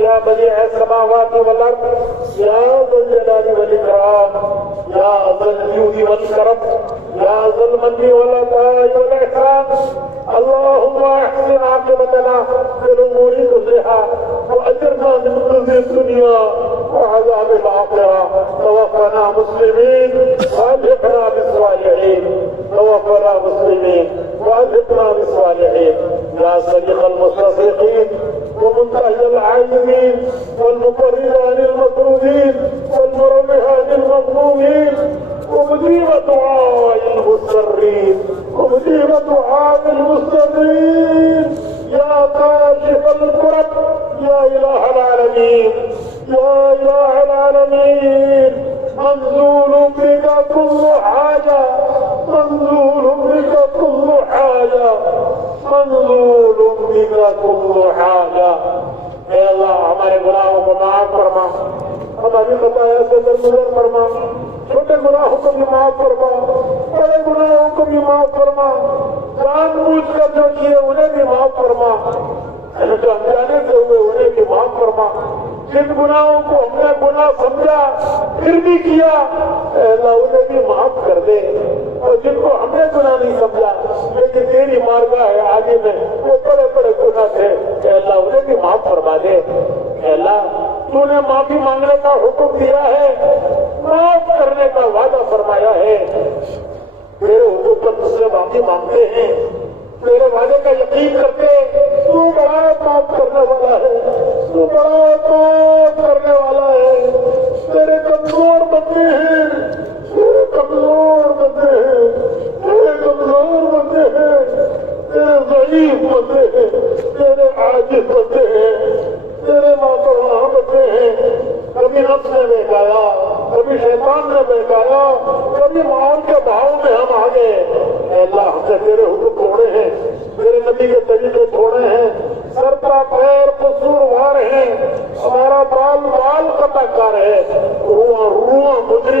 یا بدیع السماوات والارض یا ذا الجلال والاکرام یا ذا الجود والکرم یا ذا المن والعطاء والاحسان اللهم احسن عاقبتنا في الامور كلها واجرنا من خزي الدنيا وعذاب الاخره. توفنا مسلمين والحقنا بالصالحين, توفنا مسلمين والحقنا بالصالحين. يا صديق المستضيقين ومنتهي العاجزين والمفرج عن المطرودين والمرمح عن المظلومين ومجيب دعاء المضطرين ومجيب دعاء المستضيفين. يا كاشف الكرب يا إله العالمين, يا إله العالمين. منزول بك كل حاجة, منزول بك كل حاجة, منزول بك كل حاجة. اے اللہ ہمارے گناہوں کو معاف فرما, ہماری خطایا سے درگزر فرما. چھوٹے گناہوں کو بھی معاف فرما, بڑے گناہوں کو بھی معاف فرما. جان بوجھ کر جو کیے انہیں بھی معاف فرما, جو انجانے سے ہوئے انہیں بھی معاف فرما. جن گناہوں کو ہم نے گناہ سمجھا پھر بھی کیا, اے اللہ انہیں بھی معاف کر دے. اور جن کو ہم نے گناہ نہیں سمجھا لیکن تیری مارگاہ ہے آگے میں وہ بڑے بڑے گناہ تھے, اے اللہ انہیں بھی معاف فرما دے. اے اللہ تو نے معافی مانگنے کا حکم دیا ہے, معاف کرنے کا وعدہ فرمایا ہے. میرے حکم پر تجھ سے معافی مانگتے ہیں, میرے وعدے کا یقین کرتے, تو بڑا معاف کرنے والا ہے, تو بڑا معاف کرنے والا ہے. تیرے کمزور بندے ہیں, تیرے کمزور بندے ہیں, تیرے کمزور بندے ہیں, تیرے ضعیف بندے ہیں, تیرے عاجز بندے ہیں, تیرے نافرمان بندے ہیں. کبھی نفس نے بہکایا, کبھی شیطان نے بہکایا, کبھی ماحول کے بہاؤ میں ہم آ گئے. اے اللہ ہم نے تیرے حکم توڑے ہیں, تیرے نبی کے طریقے چھوڑے ہیں, سر کا پیر قصوروار ہیں, ہمارا بال بال قطع کار ہے, روح مجرم